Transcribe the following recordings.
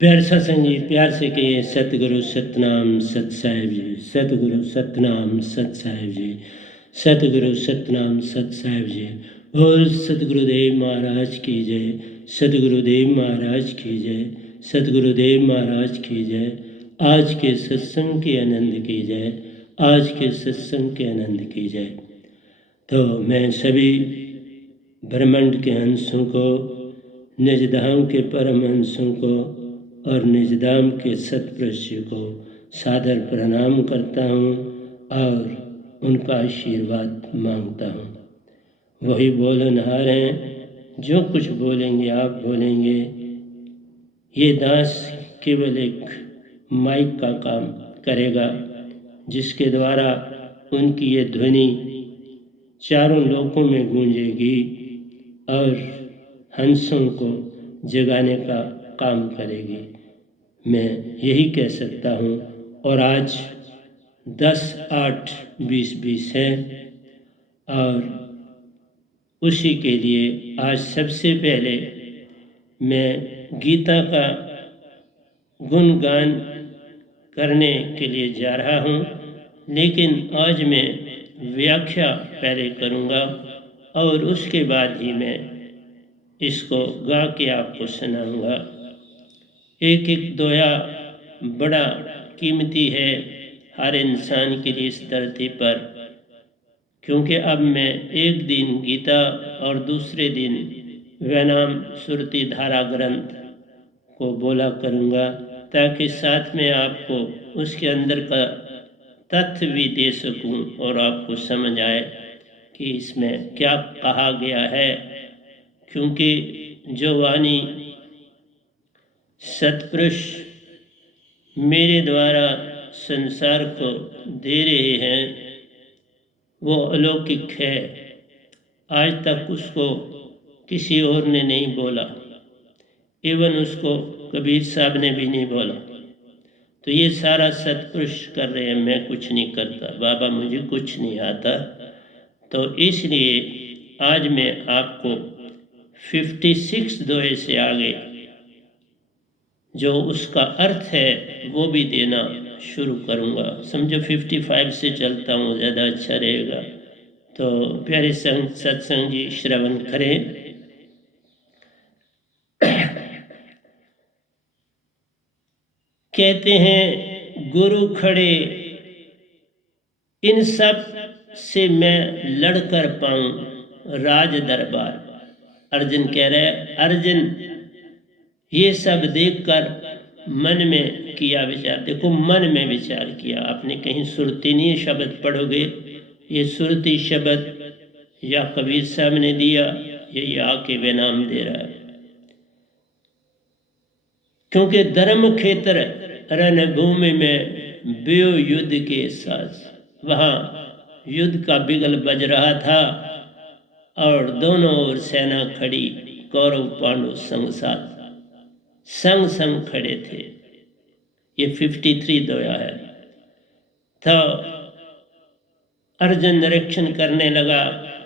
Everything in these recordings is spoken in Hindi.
प्यार सत्संग जी, प्यार से कहिए सतगुरु सतनाम सत साहिब जी। सतगुरु सतनाम सत साहिब जी। सतगुरु सतनाम सत साहिब जी। बोल सतगुरुदेव महाराज की जय। सतगुरुदेव महाराज की जय। सतगुरुदेव महाराज की जय। आज के सत्संग के आनंद की जय। आज के सत्संग के आनंद की जय। तो मैं सभी ब्रह्मांड के अंशों को, निज धाम के परमहंसों को और निजधाम के सतपुरुषों को सादर प्रणाम करता हूँ और उनका आशीर्वाद मांगता हूँ। वही बोलनहार हैं, जो कुछ बोलेंगे आप बोलेंगे। ये दास केवल एक माइक का काम करेगा, जिसके द्वारा उनकी ये ध्वनि चारों लोकों में गूंजेगी और हंसों को जगाने का काम करेगी। मैं यही कह सकता हूँ। और आज 10/8/2020 है और उसी के लिए आज सबसे पहले मैं गीता का गुणगान करने के लिए जा रहा हूँ, लेकिन आज मैं व्याख्या पहले करूँगा और उसके बाद ही मैं इसको गा के आपको सुनाऊँगा। एक एक दोया बड़ा कीमती है हर इंसान के लिए इस धरती पर, क्योंकि अब मैं एक दिन गीता और दूसरे दिन वैनाम सुरती धारा ग्रंथ को बोला करूँगा, ताकि साथ में आपको उसके अंदर का तथ्य भी दे सकूं और आपको समझ आए कि इसमें क्या कहा गया है। क्योंकि जो वाणी सतपुरुष मेरे द्वारा संसार को दे रहे हैं वो अलौकिक है। आज तक उसको किसी और ने नहीं बोला, इवन उसको कबीर साहब ने भी नहीं बोला। तो ये सारा सतपुरुष कर रहे हैं, मैं कुछ नहीं करता, बाबा मुझे कुछ नहीं आता। तो इसलिए आज मैं आपको 56 दोहे से आगे जो उसका अर्थ है वो भी देना शुरू करूँगा। समझो 55 से चलता हूँ, ज़्यादा अच्छा रहेगा। तो प्यारे सत्संग जी श्रवण करें। कहते हैं गुरु खड़े इन सब से मैं लड़कर पाऊं राज दरबार। अर्जुन कह रहे हैं, अर्जुन ये सब देखकर मन में किया विचार। देखो मन में विचार किया आपने, कहीं सुरती नहीं शब्द पढ़ोगे, ये सुरती शब्द या कबीर साहब ने दिया, यही आके वे नाम दे रहा है। क्योंकि धर्म क्षेत्र रणभूमि में बेओ युद्ध के साथ, वहाँ युद्ध का बिगल बज रहा था और दोनों ओर सेना खड़ी, कौरव पांडव संग साथ संग संग खड़े थे। ये 53 दोया है। तो अर्जुन निरीक्षण करने लगा,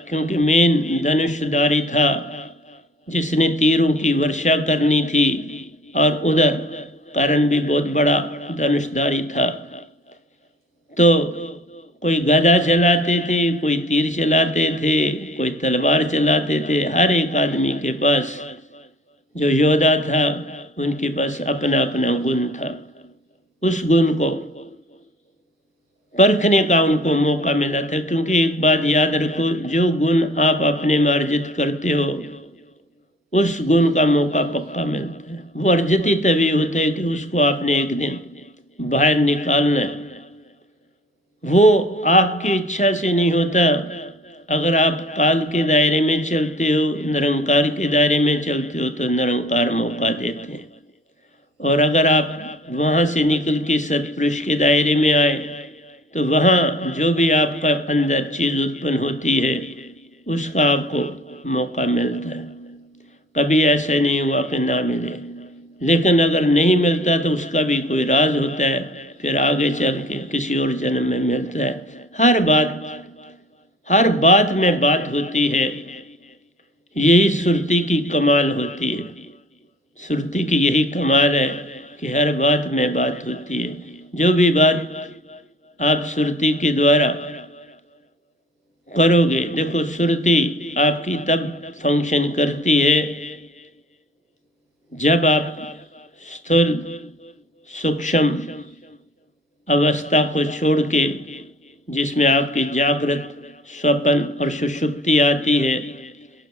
क्योंकि मेन धनुषधारी था जिसने तीरों की वर्षा करनी थी, और उधर कर्ण भी बहुत बड़ा धनुषधारी था। तो कोई गदा चलाते थे, कोई तीर चलाते थे, कोई तलवार चलाते थे। हर एक आदमी के पास जो योद्धा था उनके पास अपना अपना गुण था। उस गुण को परखने का उनको मौका मिला था। क्योंकि एक बात याद रखो, जो गुण आप अपने में अर्जित करते हो उस गुण का मौका पक्का मिलता है। वो अर्जित ही तभी होता है कि उसको आपने एक दिन बाहर निकालना है। वो आपकी इच्छा से नहीं होता। अगर आप काल के दायरे में चलते हो, निरंकार के दायरे में चलते हो, तो निरंकार मौका देते हैं। और अगर आप वहाँ से निकल के सतपुरुष के दायरे में आए, तो वहाँ जो भी आपका अंदर चीज़ उत्पन्न होती है उसका आपको मौका मिलता है। कभी ऐसा नहीं हुआ कि ना मिले, लेकिन अगर नहीं मिलता तो उसका भी कोई राज होता है, फिर आगे चल के किसी और जन्म में मिलता है। हर बात में बात होती है। यही सुरती की कमाल होती है। सुरती की यही कमाल है कि हर बात में बात होती है। जो भी बात आप सुरती के द्वारा करोगे, देखो सुरती आपकी तब फंक्शन करती है जब आप स्थूल सूक्ष्म अवस्था को छोड़ के, जिसमें आपकी जागृत, स्वप्न और सुषुप्ति आती है,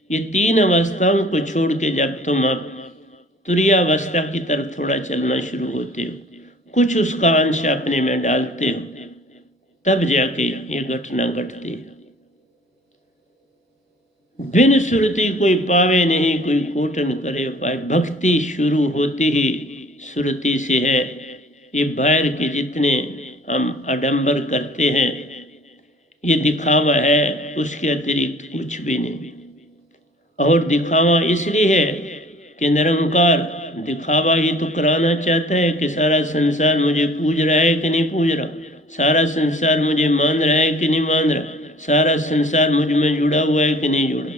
ये तीन अवस्थाओं को छोड़ के जब तुम अब तुरीयावस्था की तरफ थोड़ा चलना शुरू होते हो, कुछ उसका अंश अपने में डालते हो, तब जाके ये घटना घटती है। बिन सुरती कोई पावे नहीं, कोई कोटन करे पाए। भक्ति शुरू होती ही सुरती से है। ये बाहर के जितने हम आडंबर करते हैं, ये दिखावा है, उसके अतिरिक्त कुछ भी नहीं। और दिखावा इसलिए है कि निरंकार दिखावा ही तो कराना चाहता है कि सारा संसार मुझे पूज रहा है कि नहीं पूज रहा, सारा संसार मुझे मान रहा है कि नहीं मान रहा, सारा संसार मुझ में जुड़ा हुआ है कि नहीं जुड़ा।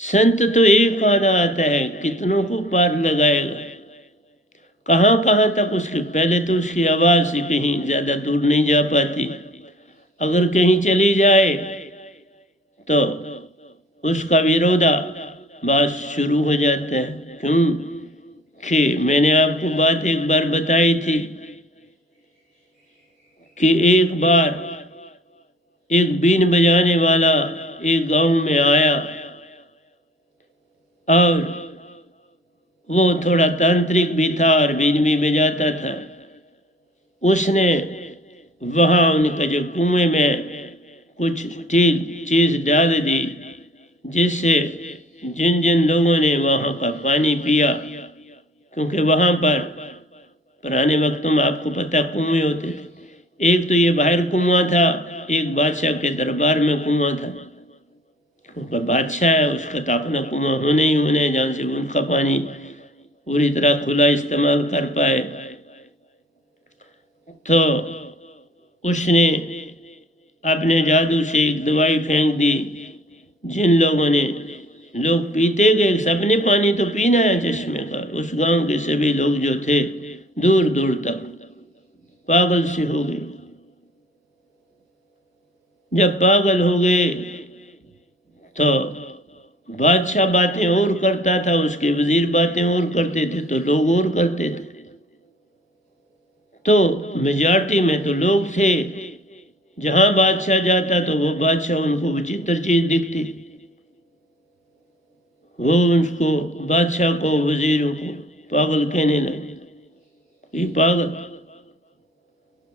संत तो एक आधा आता है, कितनों को पार लगाएगा, कहाँ कहाँ तक उसके। पहले तो उसकी आवाज़ से कहीं ज़्यादा दूर नहीं जा पाती, अगर कहीं चली जाए तो उसका विरोधाभास शुरू हो जाता है। क्यों कि मैंने आपको बात एक बार बताई थी कि एक बार एक बीन बजाने वाला एक गांव में आया और वो थोड़ा तांत्रिक भी था और बीन भी बजाता था। उसने वहाँ उनका जो कुएं में कुछ चीज़ डाल दी, जिससे जिन जिन लोगों ने वहाँ का पानी पिया, क्योंकि वहाँ पर पुराने वक्तों में आपको पता कुएं होते थे। एक तो ये बाहर कुआं था, एक बादशाह के दरबार में कुआं था। क्योंकि बादशाह है, उसका तो अपना कुआं होने ही होने है, जहाँ से उनका पानी पूरी तरह खुला इस्तेमाल कर पाए। तो उसने अपने जादू से एक दवाई फेंक दी। जिन लोगों ने, लोग पीते गए, सबने पानी तो पीना है चश्मे का। उस गांव के सभी लोग जो थे दूर दूर तक पागल से हो गए। जब पागल हो गए तो बादशाह बातें और करता था, उसके वजीर बातें और करते थे, तो लोग और करते थे। तो मेजॉरिटी में तो लोग थे, जहां बादशाह जाता तो वो बादशाह उनको विचित्र चीज दिखती, वो उसको, बादशाह को, वजीरों को पागल कहने लगे। ये पागल।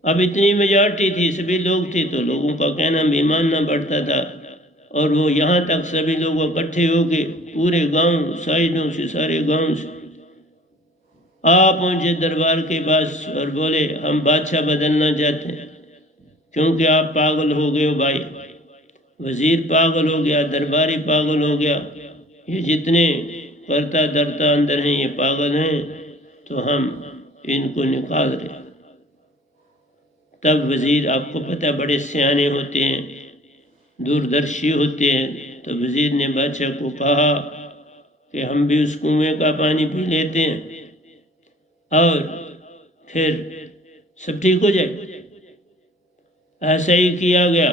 अब इतनी मेजॉरिटी थी, सभी लोग थे, तो लोगों का कहना भी मानना पड़ता था। और वो यहाँ तक सभी लोग इकट्ठे हो गए, पूरे गांव, साइडों से, सारे गांव से आप पहुँचे दरबार के पास और बोले हम बादशाह बदलना चाहते हैं, क्योंकि आप पागल हो गए हो भाई। वजीर पागल हो गया, दरबारी पागल हो गया, ये जितने करता धरता अंदर हैं ये पागल हैं, तो हम इनको निकाल रहे। तब वजीर, आपको पता बड़े सियाने होते हैं, दूरदर्शी होते हैं, तो वजीर ने बादशाह को कहा कि हम भी उस कुएं का पानी पी लेते हैं और फिर सब ठीक हो जाए। ऐसा ही किया गया,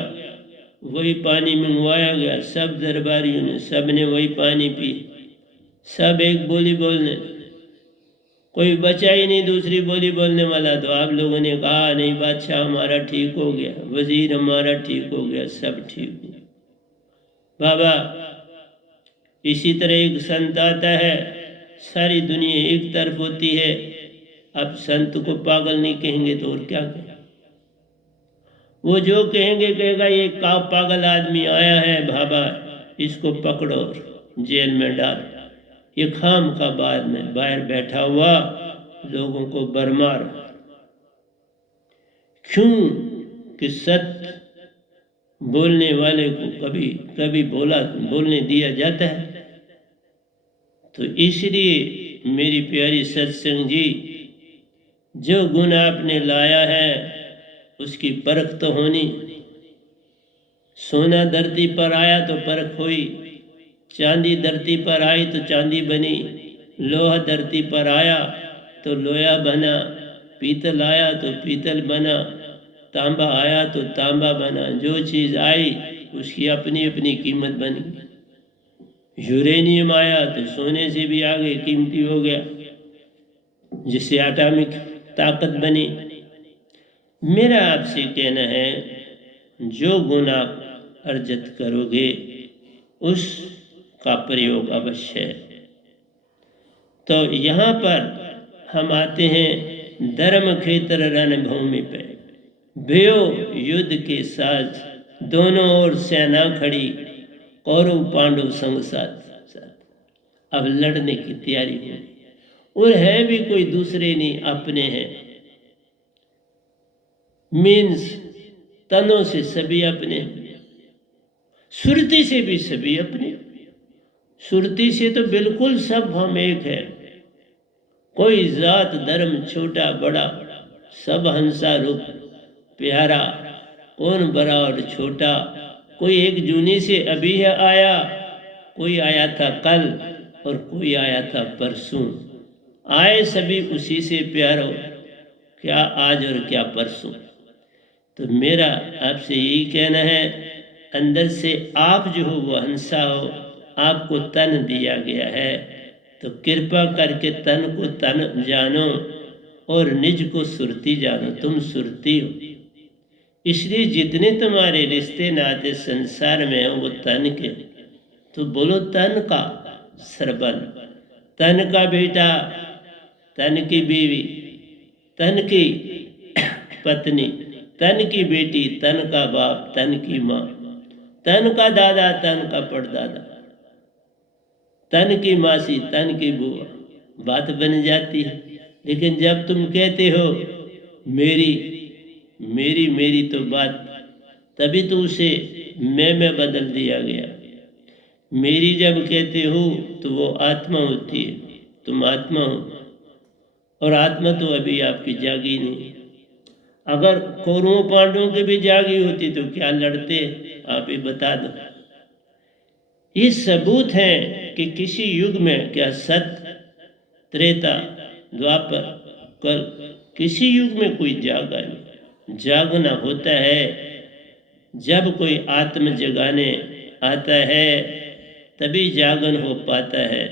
वही पानी मंगवाया गया। सब दरबारियों ने, सब ने वही पानी पी। सब एक बोली बोलने, कोई बचा ही नहीं दूसरी बोली बोलने वाला। तो आप लोगों ने कहा नहीं, बादशाह हमारा ठीक हो गया, वजीर हमारा ठीक हो गया, सब ठीक हो गया। बाबा, इसी तरह एक संत आता है, सारी दुनिया एक तरफ होती है। अब संत को पागल नहीं कहेंगे तो और क्या कहें। वो जो कहेंगे, कहेगा ये का पागल आदमी आया है बाबा, इसको पकड़ो जेल में डाल। ये खाम का बाद में बाहर बैठा हुआ लोगों को बरमार। क्यों कि सत्य बोलने वाले को कभी कभी बोलने दिया जाता है। तो इसलिए मेरी प्यारी सत्संग जी, जो गुण आपने लाया है उसकी परख तो होनी। सोना धरती पर आया तो परख हुई, चांदी धरती पर आई तो चांदी बनी, लोहा धरती पर आया तो लोहा बना, पीतल आया तो पीतल बना, तांबा आया तो तांबा बना। जो चीज़ आई उसकी अपनी अपनी कीमत बनी। यूरेनियम आया तो सोने से भी आगे कीमती हो गया, जिससे एटॉमिक ताकत बनी। मेरा आपसे कहना है, जो गुण आप अर्जित करोगे उसका प्रयोग अवश्य है। तो यहाँ पर हम आते हैं धर्म क्षेत्र रणभूमि पे। भयो युद्ध के साथ दोनों ओर सेना खड़ी, कौरव पांडव संग साथ। अब लड़ने की तैयारी हो, और है भी कोई दूसरे नहीं, अपने हैं। मीन्स तनों से सभी अपने, सुरती से भी सभी अपने। सुरती से तो बिल्कुल सब हम एक है। कोई जात धर्म छोटा बड़ा, सब हंसा रूप प्यारा। कौन बड़ा और छोटा, कोई एक जूनी से अभी है आया, कोई आया था कल और कोई आया था परसों। आए सभी उसी से प्यारो, क्या आज और क्या परसों। तो मेरा आपसे यही कहना है, अंदर से आप जो हो वो हंसा हो। आपको तन दिया गया है तो कृपा करके तन को तन जानो और निज को सुरती जानो। तुम सुरती हो, इसलिए जितने तुम्हारे रिश्ते नाते संसार में हो वो तन के। तो बोलो तन का सरबन, तन का बेटा, तन की बीवी, तन की पत्नी, तन की बेटी, तन का बाप, तन की माँ, तन का दादा, तन का परदादा, तन की मासी, तन की बुआ। बात बन जाती है। लेकिन जब तुम कहते हो मेरी मेरी मेरी, तो बात तभी तो उसे मैं में बदल दिया गया। मेरी जब कहते हो तो वो आत्मा होती है, तुम आत्मा हो, और आत्मा तो अभी आपकी जागी नहीं। अगर कौरवों पांडवों की भी जागी होती तो क्या लड़ते, आप ही बता दो। ये सबूत हैं कि किसी युग में, क्या सत्य, त्रेता, द्वापर, कल, किसी युग में कोई जागा नहीं। जागना होता है जब कोई आत्म जगाने आता है, तभी जागन हो पाता है।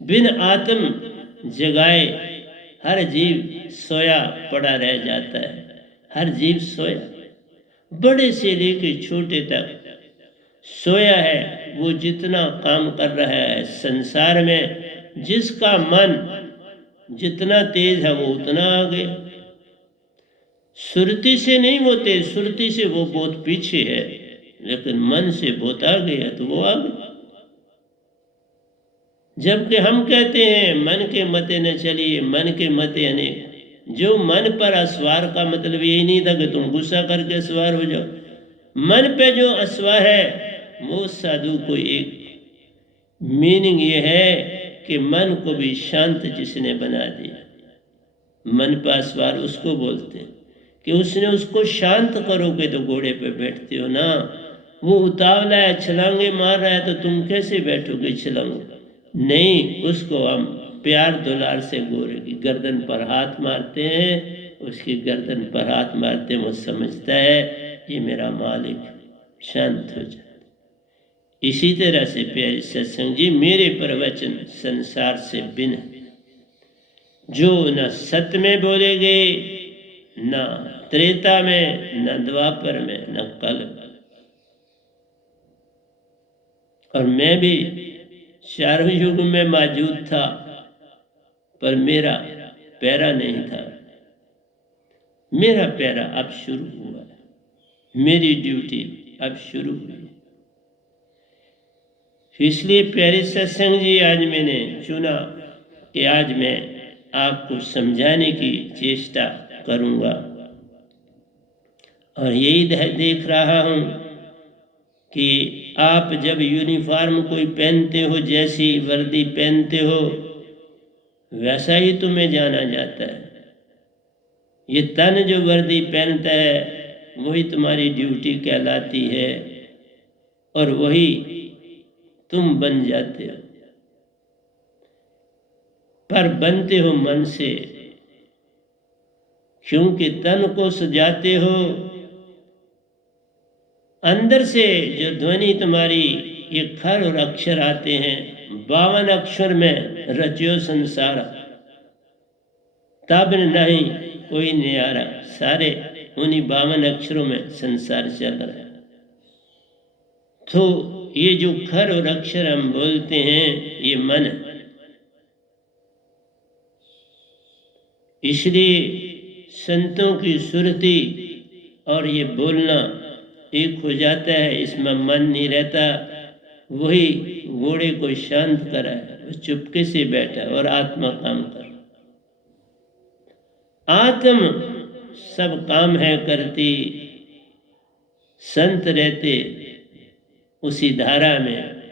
बिन आत्म जगाए हर जीव सोया पड़ा रह जाता है। हर जीव सोया, बड़े से लेकर छोटे तक सोया है। वो जितना काम कर रहा है संसार में, जिसका मन जितना तेज है वो उतना आगे। सुरती से नहीं होते, सुरती से वो बहुत पीछे है, लेकिन मन से बहुत आगे है तो वो आगे। जबकि हम कहते हैं मन के मते न चलिए, मन के मते अनेक। जो मन पर असवार का मतलब यही नहीं था कि तुम गुस्सा करके असवार हो जाओ। मन पे जो असवार है वो साधु को एक मीनिंग ये है कि मन को भी शांत जिसने बना दिया। मन पर असवार उसको बोलते हैं कि उसने उसको शांत करोगे तो घोड़े पे बैठते हो ना। वो उतावला है, छलांगे मार रहा है, तो तुम कैसे बैठोगे छलांग? नहीं, उसको हम प्यार दुलार से घोड़े की गर्दन पर हाथ मारते हैं, उसकी गर्दन पर हाथ मारते हैं, वो समझता है ये मेरा मालिक, शांत हो जाए। इसी तरह से प्यारे सत्संग जी, मेरे प्रवचन संसार से भिन्न, जो न सत्य में बोलेगे, न त्रेता में, न द्वापर में, न कल में। और मैं भी चारों युग में मौजूद था, पर मेरा पैरा नहीं था। मेरा पैरा अब शुरू हुआ है, मेरी ड्यूटी अब शुरू हुई। इसलिए प्यारे सत्संग जी, आज मैंने चुना कि आज मैं आपको समझाने की चेष्टा करूंगा। और यही देख रहा हूं कि आप जब यूनिफॉर्म कोई पहनते हो, जैसी वर्दी पहनते हो, वैसा ही तुम्हें जाना जाता है। ये तन जो वर्दी पहनता है वही तुम्हारी ड्यूटी कहलाती है, और वही तुम बन जाते हो। पर बनते हो मन से, क्योंकि तन को सजाते हो अंदर से। जो ध्वनि तुम्हारी ये खर और अक्षर आते हैं, 52 अक्षर में रचियो संसार, तब नहीं कोई न्यारा, सारे उन्हीं 52 अक्षरों में संसार चल रहा है। तो ये जो खर और अक्षर हम बोलते हैं, ये मन है। इसलिए संतों की सुरती और ये बोलना एक हो जाता है, इसमें मन नहीं रहता। वही घोड़े को शांत करा है, वो चुपके से बैठा और आत्मा काम कर। आत्म सब काम है करती, संत रहते उसी धारा में।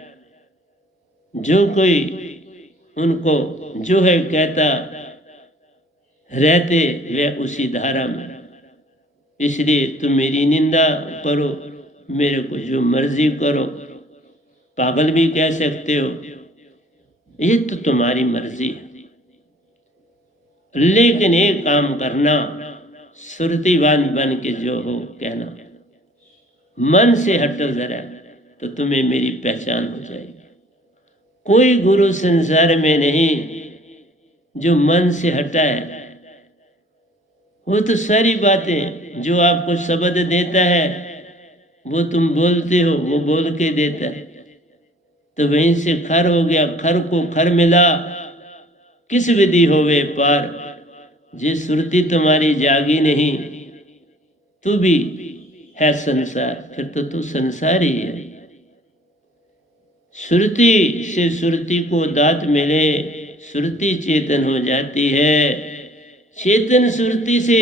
जो कोई उनको जो है कहता, रहते वे उसी धारा में। इसलिए तुम मेरी निंदा करो, मेरे को जो मर्जी करो, पागल भी कह सकते हो, ये तो तुम्हारी मर्जी है। लेकिन एक काम करना, सुरतीवान बन के जो हो कहना, मन से हटो जरा, तो तुम्हें मेरी पहचान हो जाएगी। कोई गुरु संसार में नहीं जो मन से हटा है। वो तो सारी बातें जो आपको शब्द देता है, वो तुम बोलते हो, वो बोल के देता है। तो वहीं से खर हो गया, खर को खर मिला, किस विधि होवे पार। जिस सुरती तुम्हारी जागी नहीं, तू भी है संसार, फिर तो तू संसार ही है। सुरती से सुरती को दात मिले, सुरती चेतन हो जाती है। चेतन सुरती से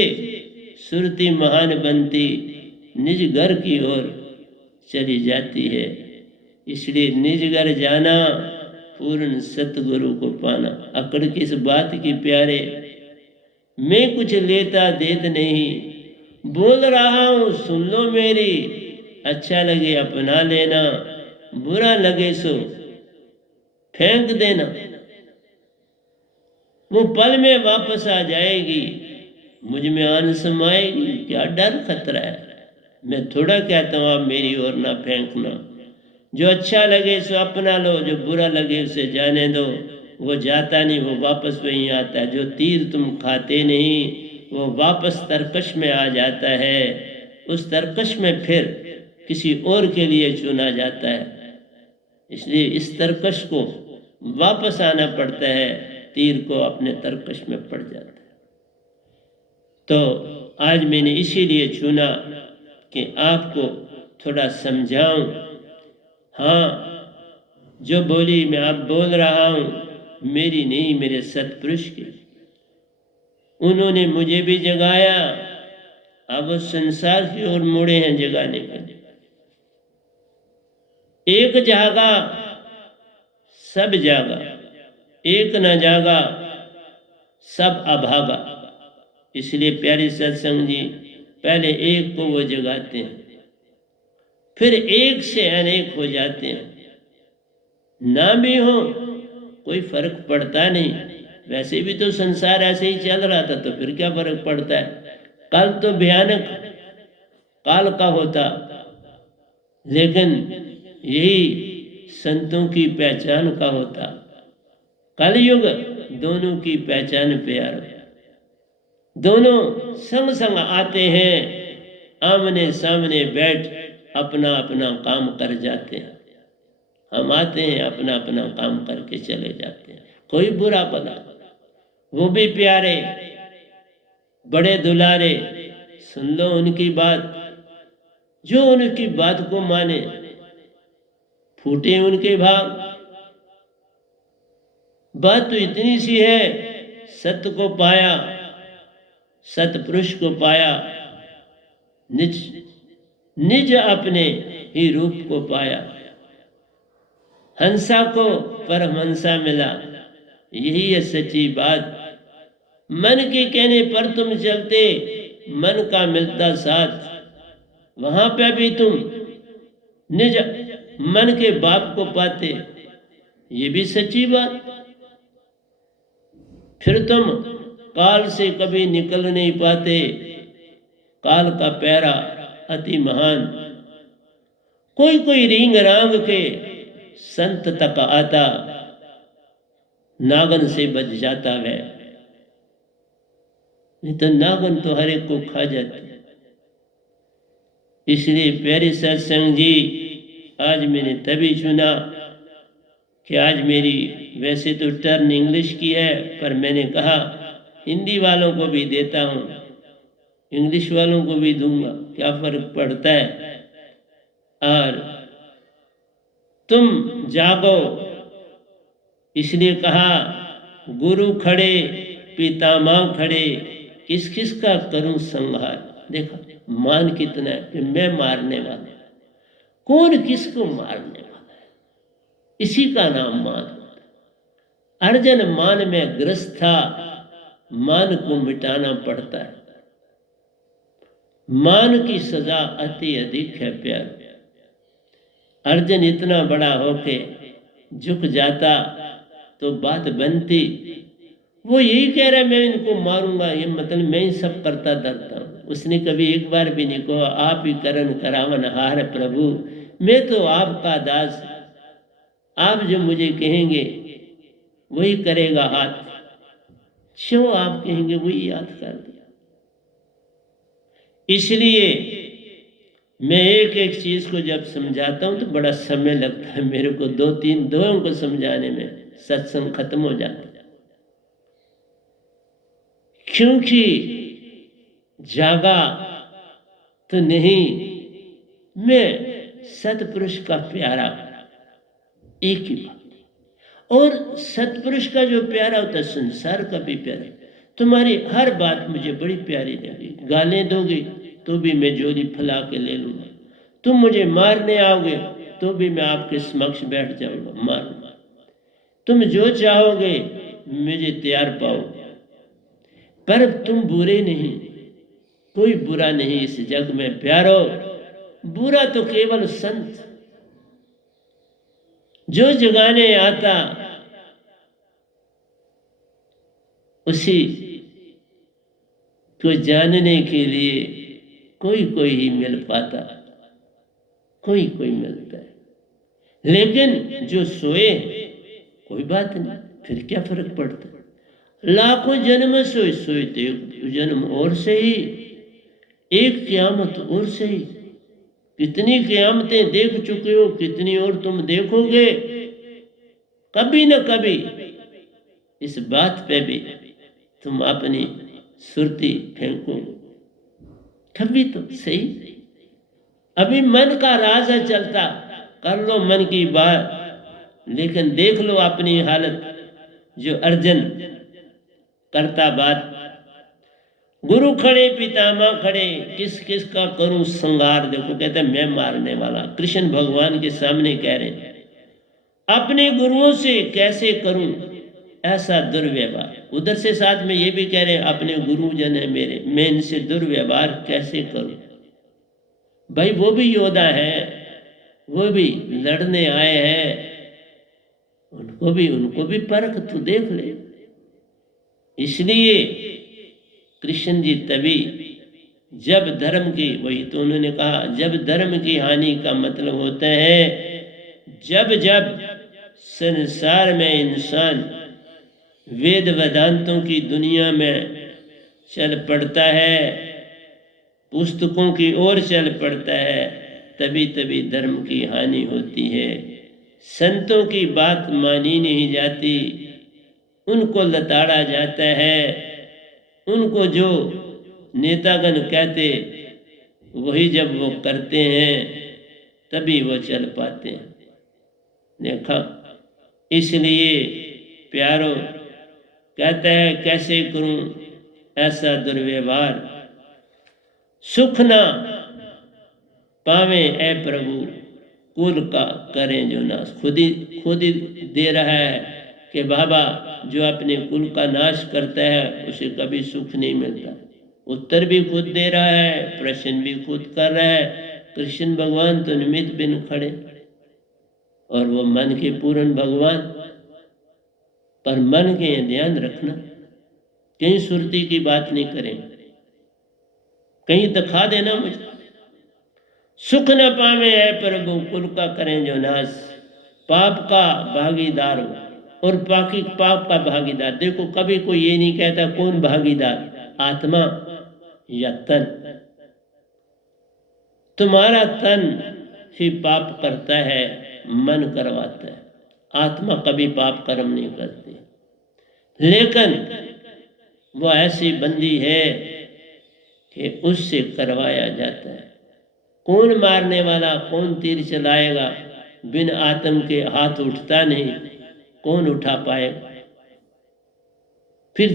सुरती महान बनती, निज घर की ओर चली जाती है। इसलिए निज घर जाना, पूर्ण सतगुरु को पाना। अकड़ किस बात की प्यारे, मैं कुछ लेता देत नहीं, बोल रहा हूँ सुन लो मेरी। अच्छा लगे अपना लेना, बुरा लगे सो फेंक देना। वो पल में वापस आ जाएगी, मुझ में आन समाएगी। क्या डर खतरा है? मैं थोड़ा कहता हूँ आप मेरी ओर ना फेंकना। जो अच्छा लगे सो अपना लो, जो बुरा लगे उसे जाने दो। वो जाता नहीं, वो वापस वहीं आता है। जो तीर तुम खाते नहीं, वो वापस तरकश में आ जाता है। उस तरकश में फिर किसी और के लिए चुना जाता है। इसलिए इस तरकश को वापस आना पड़ता है, तीर को अपने तरकश में पड़ जाता है। तो आज मैंने इसीलिए चुना कि आपको थोड़ा समझाऊं। हाँ, जो बोली मैं आप बोल रहा हूँ, मेरी नहीं, मेरे सतपुरुष की। उन्होंने मुझे भी जगाया, अब वो संसार की ओर मुड़े हैं जगाने के लिए। एक जागा सब जागा, एक न जागा सब अभागा। इसलिए प्यारे सत्संग जी, पहले एक को वो जगाते हैं, फिर एक से अनेक हो जाते हैं। ना भी हो कोई फर्क पड़ता नहीं। वैसे भी तो संसार ऐसे ही चल रहा था, तो फिर क्या फर्क पड़ता है। कल तो भयानक काल का होता, लेकिन यही संतों की पहचान का होता। कलयुग दोनों की पहचान प्यार, दोनों संग संग आते हैं, आमने सामने बैठ अपना अपना काम कर जाते हैं। हम आते हैं, अपना अपना काम करके चले जाते हैं। कोई बुरा भला, वो भी प्यारे, बड़े दुलारे। सुन लो उनकी बात, जो उनकी बात को माने, फूटे उनके भाग। बात तो इतनी सी है, सत्य को पाया, सतपुरुष को पाया, निज निज अपने ही रूप को पाया। हंसा को परमहंसा मिला, यही है सच्ची बात। मन के कहने पर तुम चलते, मन का मिलता साथ, वहां पे भी तुम निज मन के बाप को पाते। ये भी सच्ची बात। फिर तुम काल से कभी निकल नहीं पाते। काल का पैरा अति महान, कोई कोई रींग रांग के संत तक आता, नागन से बच जाता वह, नहीं तो नागन तो हर एक को खा जाती। इसलिए प्यारे सत्संग जी, आज मैंने तभी चुना कि आज मेरी वैसे तो टर्न इंग्लिश की है, पर मैंने कहा हिंदी वालों को भी देता हूँ, इंग्लिश वालों को भी दूंगा, क्या फर्क पड़ता है। और तुम जागो, इसलिए कहा गुरु खड़े पितामह खड़े, किस किस का करूं संहार। देखो मान कितना है कि मैं मारने वाला, कौन किसको मारने वाला है, इसी का नाम मान। अर्जुन मान में ग्रस्त था, मान को मिटाना पड़ता है। मान की सजा अति अधिक है प्यार। अर्जुन इतना बड़ा होके झुक जाता तो बात बनती। वो यही कह रहा है मैं इनको मारूंगा, ये मतलब मैं ही सब करता धरता हूँ। उसने कभी एक बार भी नहीं कहा आप ही करन करावन हार प्रभु, मैं तो आपका दास, आप जो मुझे कहेंगे वही करेगा हाथ, जो आप कहेंगे वही याद कर दिया। इसलिए मैं एक एक चीज को जब समझाता हूं तो बड़ा समय लगता है मेरे को, दो तीन दोनों को समझाने में सत्संग खत्म हो जाता है। क्योंकि जागा तो नहीं, मैं सतपुरुष का प्यारा, एक ही बात। और सतपुरुष का जो प्यारा होता है संसार का भी प्यारा। तुम्हारी हर बात मुझे बड़ी प्यारी लगी, गालें दोगे तो भी मैं झोली फैला के ले लूंगा, तुम मुझे मारने आओगे तो भी मैं आपके समक्ष बैठ जाऊंगा मारूंगा, तुम जो चाहोगे मुझे तैयार पाओगे। पर तुम बुरे नहीं, कोई बुरा नहीं इस जग में प्यारो, बुरा तो केवल संत जो जगाने आता उसी को जानने के लिए कोई कोई ही मिल पाता, कोई कोई मिलता है। लेकिन जो सोए कोई बात नहीं, फिर क्या फर्क पड़ता। लाखों जन्म सोए सोए तो एक जन्म और सही, एक क़यामत और सही। कितनी क़यामतें देख चुके हो, कितनी और तुम देखोगे। कभी न कभी इस बात पे भी तुम अपनी सुरती फेंकोगे, कभी तो सही। अभी मन का राज चलता, कर लो मन की बात, लेकिन देख लो अपनी हालत। जो अर्जुन करता बात, गुरु खड़े पितामह खड़े, किस किस का करूं संहार। देखो कहते मैं मारने वाला, कृष्ण भगवान के सामने कह रहे हैं अपने गुरुओं से कैसे करूं ऐसा दुर्व्यवहार। उधर से साथ में ये भी कह रहे हैं अपने गुरुजन है मेरे, मैं इनसे दुर्व्यवहार कैसे करूं। भाई वो भी योद्धा है, वो भी लड़ने आए हैं, उनको भी परख तू देख ले। इसलिए कृष्ण जी तभी जब धर्म की, वही तो उन्होंने कहा जब धर्म की हानि का मतलब होता है जब जब संसार में इंसान वेद वेदांतों की दुनिया में चल पड़ता है, पुस्तकों की ओर चल पड़ता है, तभी तभी धर्म की हानि होती है। संतों की बात मानी नहीं जाती, उनको लताड़ा जाता है, उनको जो नेतागण कहते वही जब वो करते हैं तभी वो चल पाते हैं। देखा, इसलिए प्यारो कहता है कैसे करूं ऐसा दुर्व्यवहार, सुख ना पावे ऐ प्रभु कुल का करें जो नाश। खुद ही दे रहा है कि बाबा जो अपने कुल का नाश करता है उसे कभी सुख नहीं मिलता। उत्तर भी खुद दे रहा है, प्रश्न भी खुद कर रहा है। कृष्ण भगवान तो निमित्त बिन खड़े, और वो मन के पूर्ण भगवान। पर मन के ध्यान रखना कहीं सुरती की बात नहीं करें, कहीं दिखा देना मुझे। सुख न पावे है प्रभु कुल का करें जो नाश, पाप का भागीदार हो और पाकी पाप का भागीदार। देखो कभी कोई ये नहीं कहता कौन भागीदार, आत्मा या तन। तुम्हारा तन ही पाप करता है, मन करवाता है, आत्मा कभी पाप कर्म नहीं करती। लेकिन वो ऐसी बंदी है कि उससे करवाया जाता है। कौन मारने वाला, कौन तीर चलाएगा, बिन आत्म के हाथ उठता नहीं, कौन उठा पाएगा। फिर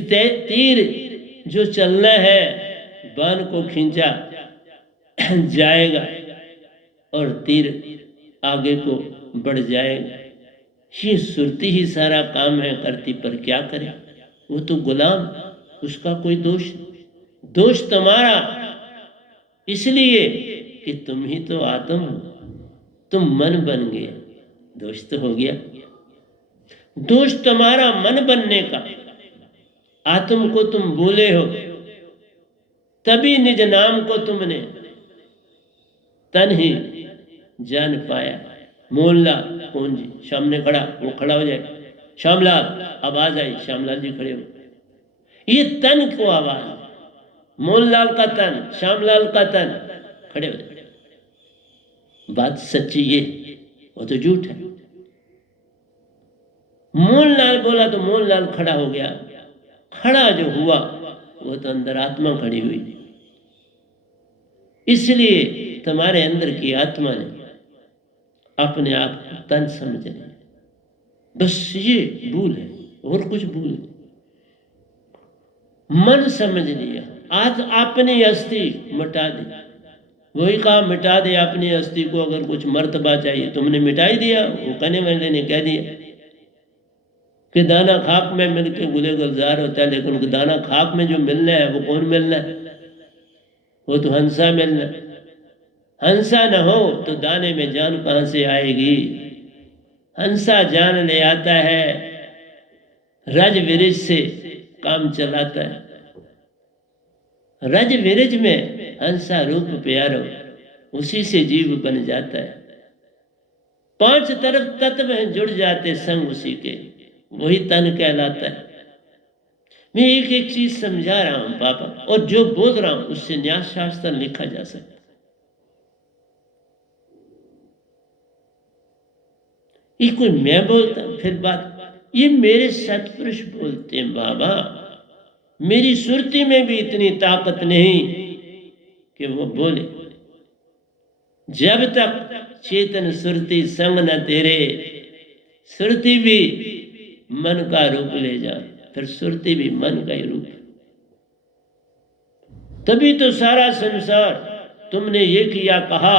तीर जो चलना है बाण को खींचा जाएगा और तीर आगे को बढ़ जाएगा। ये सुरती ही सारा काम है करती, पर क्या करे, वो तो गुलाम, उसका कोई दोष तुम्हारा, इसलिए कि तुम ही तो आत्म हो, तुम मन बन गए, दोष तो हो गया। दोष तुम्हारा मन बनने का, आत्म को तुम बोले हो, तभी निज नाम को तुमने तन ही जान पाया। मोहनलाल कौन जी सामने खड़ा, वो खड़ा हो जाए, श्यामलाल आवाज आई, श्यामलाल जी खड़े हो। ये तन को आवाज, मोहनलाल का तन, श्यामलाल का तन, खड़े हो जाए। बात सच्ची ये, वो तो झूठ है। मोहनलाल बोला तो मोहनलाल खड़ा हो गया। खड़ा जो हुआ वो तो अंदर आत्मा खड़ी हुई। इसलिए तुम्हारे अंदर की आत्मा ने अपने आप को तन समझ लिया। बस ये भूल है, और कुछ भूल है। मन समझ लिया, आज अपनी अस्थि मिटा दी। वही कहा मिटा दे अपनी अस्थि को, अगर कुछ मर्तबा चाहिए तुमने मिटा ही दिया। वो कहने वाले ने कह दिया कि दाना खाक में मिलके गुले गुलजार होता है, लेकिन दाना खाक में जो मिलना है वो कौन मिलना है, वो तो हंसा मिलना है। हंसा न हो तो दाने में जान कहां से आएगी। हंसा जान ले आता है, रज विरज से काम चलाता है। रज विरज में हंसा रूप प्यारो, उसी से जीव बन जाता है। 5 तरफ तत्व हैं जुड़ जाते संग उसी के, वही तन कहलाता है। मैं एक एक चीज समझा रहा हूं पापा, और जो बोल रहा हूं उससे न्यास शास्त्र लिखा जा सकता। ये कोई मैं बोलता फिर बात, ये मेरे सतपुरुष बोलते हैं बाबा। मेरी सुरती में भी इतनी ताकत नहीं कि वो बोले। जब तक चेतन सुरती संग न तेरे, सुरती भी मन का रूप ले जा, फिर सुरती भी मन का ही रूप। तभी तो सारा संसार, तुमने ये किया कहा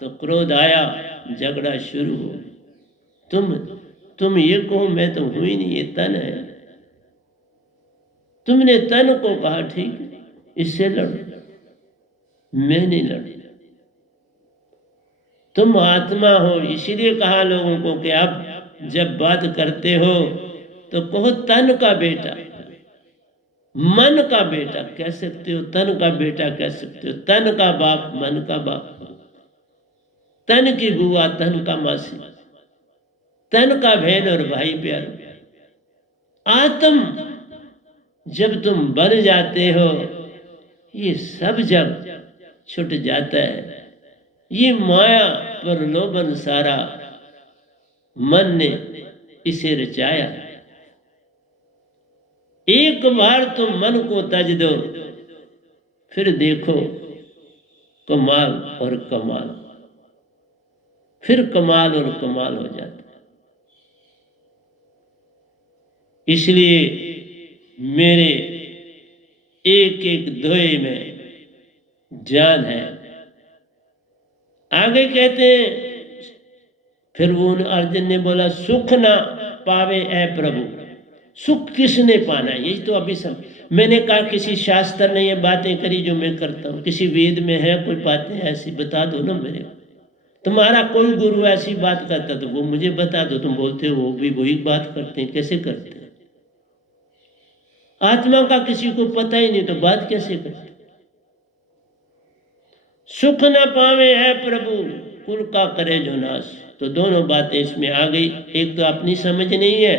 तो क्रोध आया, झगड़ा शुरू हो। तुम ये कहो मैं तो हुई नहीं, ये तन है। तुमने तन को कहा ठीक है, इससे लड़ो, मैं नहीं लड़ी। तुम आत्मा हो, इसीलिए कहा लोगों को कि आप जब बात करते हो तो कहो तन का बेटा, मन का बेटा कह सकते हो, तन का बेटा कह सकते हो। तन का बाप, मन का बाप, तन की बुआ, तन का मासी, तन का बहन और भाई प्यार। आत्म जब तुम बन जाते हो, ये सब जब छुट जाता है। ये माया प्रलोभन सारा मन ने इसे रचाया। एक बार तुम मन को तज दो, फिर देखो कमाल और कमाल, फिर कमाल और कमाल हो जाता। इसलिए मेरे एक एक दोहे में जान है। आगे कहते हैं, फिर वो अर्जुन ने बोला सुख ना पावे ऐ प्रभु। सुख किसने पाना है, यही तो अभी सब मैंने कहा। किसी शास्त्र ने ये बातें करी जो मैं करता हूँ, किसी वेद में है कोई बातें ऐसी, बता दो ना मेरे को। तुम्हारा कोई गुरु ऐसी बात करता तो वो मुझे बता दो। तुम बोलते हो वो भी वही बात करते हैं, कैसे करते हैं? आत्मा का किसी को पता ही नहीं तो बात कैसे करते। सुख न पावे है प्रभु कुल का करे जो नाश। तो दोनों बातें इसमें आ गई, एक तो अपनी समझ नहीं है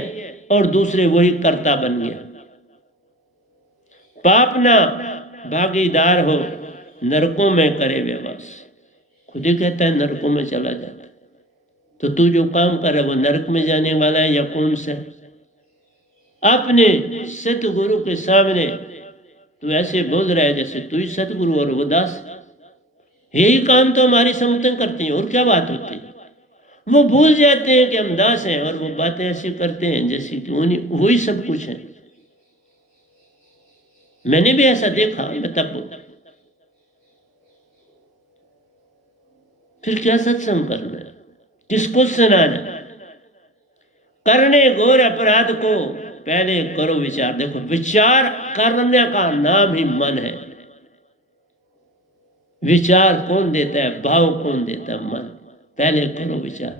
और दूसरे वही कर्ता बन गया। पाप ना भागीदार हो नरकों में करे व्यवास। खुद ही कहता है नरकों में चला जाता है। तो तू जो काम कर रहा है वो नरक में जाने वाला है या कौन सा? अपने सतगुरु के सामने तू ऐसे बोल रहा है जैसे तू ही सतगुरु और वो दास। यही काम तो हमारी संगठन करती है, और क्या बात होती है। वो भूल जाते हैं कि हम दास हैं और वो बातें ऐसी करते हैं जैसे कि उन्हीं वही सब कुछ है। मैंने भी ऐसा देखा, मैं तब फिर क्या सत्संग करना है, किसको सुनाना? करने घोर अपराध को पहले करो विचार। देखो विचार करने का नाम ही मन है। विचार कौन देता है, भाव कौन देता है? मन। पहले करो विचार।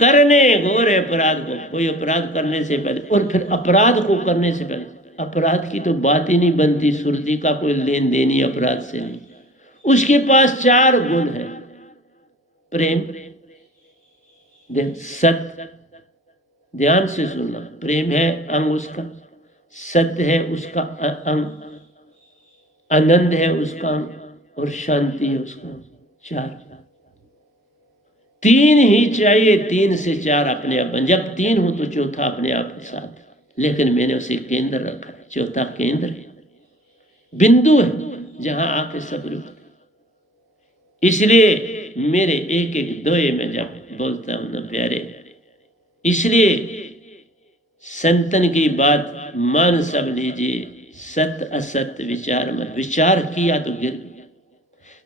करने घोर अपराध को, कोई अपराध करने से पहले, और फिर अपराध को करने से पहले अपराध की तो बात ही नहीं बनती। सुरती का कोई लेन देन ही अपराध से नहीं। उसके पास 4 गुण है। प्रेम, सत्य, ध्यान से सुनना, प्रेम है अंग उसका, सत्य है उसका अंग, आनंद है उसका अंग, और शांति है उसका अंग। 4, 3 ही चाहिए। 3 से 4 अपने आप बन। जब 3 हो तो चौथा अपने आप के साथ। लेकिन मैंने उसे केंद्र रखा है। चौथा केंद्र है, बिंदु है जहां आके सब रुकते। इसलिए मेरे एक एक दोए में जब बोलता हूं ना प्यारे, इसलिए संतन की बात मान सब लीजिए, सत्य असत्य विचार मत। विचार किया तो गिर गया।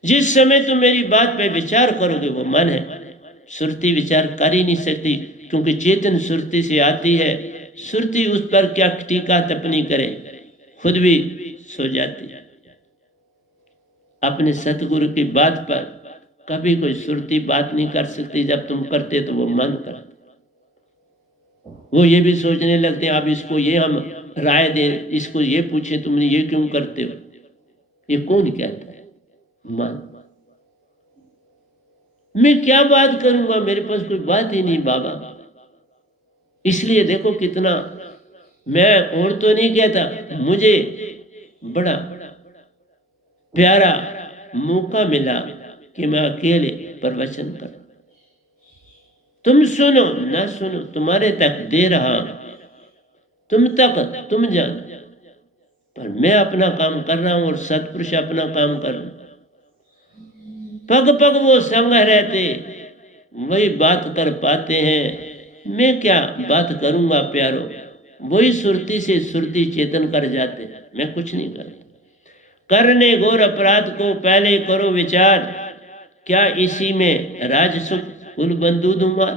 जिस समय तुम मेरी बात पे विचार करोगे वो मन है। सुरती विचार कर ही नहीं सकती, क्योंकि चेतन सुरती से आती है। सुरती उस पर क्या टीका टिप्पणी करे, खुद भी सो जाती है। अपने सतगुरु की बात पर कभी कोई सुरती बात नहीं कर सकती। जब तुम करते तो वो मन करता। वो ये भी सोचने लगते हैं अब इसको ये हम राय दें, इसको ये पूछे तुमने ये क्यों करते हो। ये कौन कहता है? मन। मैं क्या बात करूंगा, मेरे पास कोई बात ही नहीं बाबा। इसलिए देखो कितना, मैं और तो नहीं कहता, मुझे बड़ा प्यारा मौका मिला कि मैं अकेले प्रवचन करूं। तुम सुनो ना सुनो, तुम्हारे तक दे रहा हूं, तुम तक तुम जानो। पर मैं अपना काम कर रहा हूं और सतपुरुष अपना काम कर रहे हैं। पग पग वो संग रहते, वही बात कर पाते हैं। मैं क्या बात करूंगा प्यारो, वही सुरती से सुरती चेतन कर जाते हैं। मैं कुछ नहीं करता। करने घोर अपराध को पहले करो विचार, क्या इसी में राज सुख कुल बंधु दूंगा।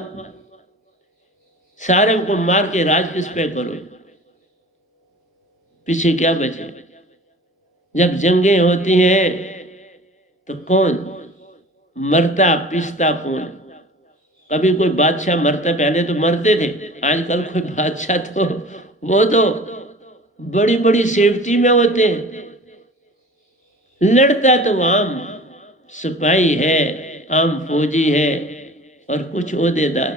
सारे को मार के राज किस पे करो, पीछे क्या बचे। जब जंगें होती हैं तो कौन मरता पिसता कौन? कभी कोई बादशाह मरता, पहले तो मरते थे, आजकल कोई बादशाह तो वो तो बड़ी बड़ी सेफ्टी में होते हैं। लड़ता तो आम सिपाही है, आम फौजी है और कुछ ओहदेदार।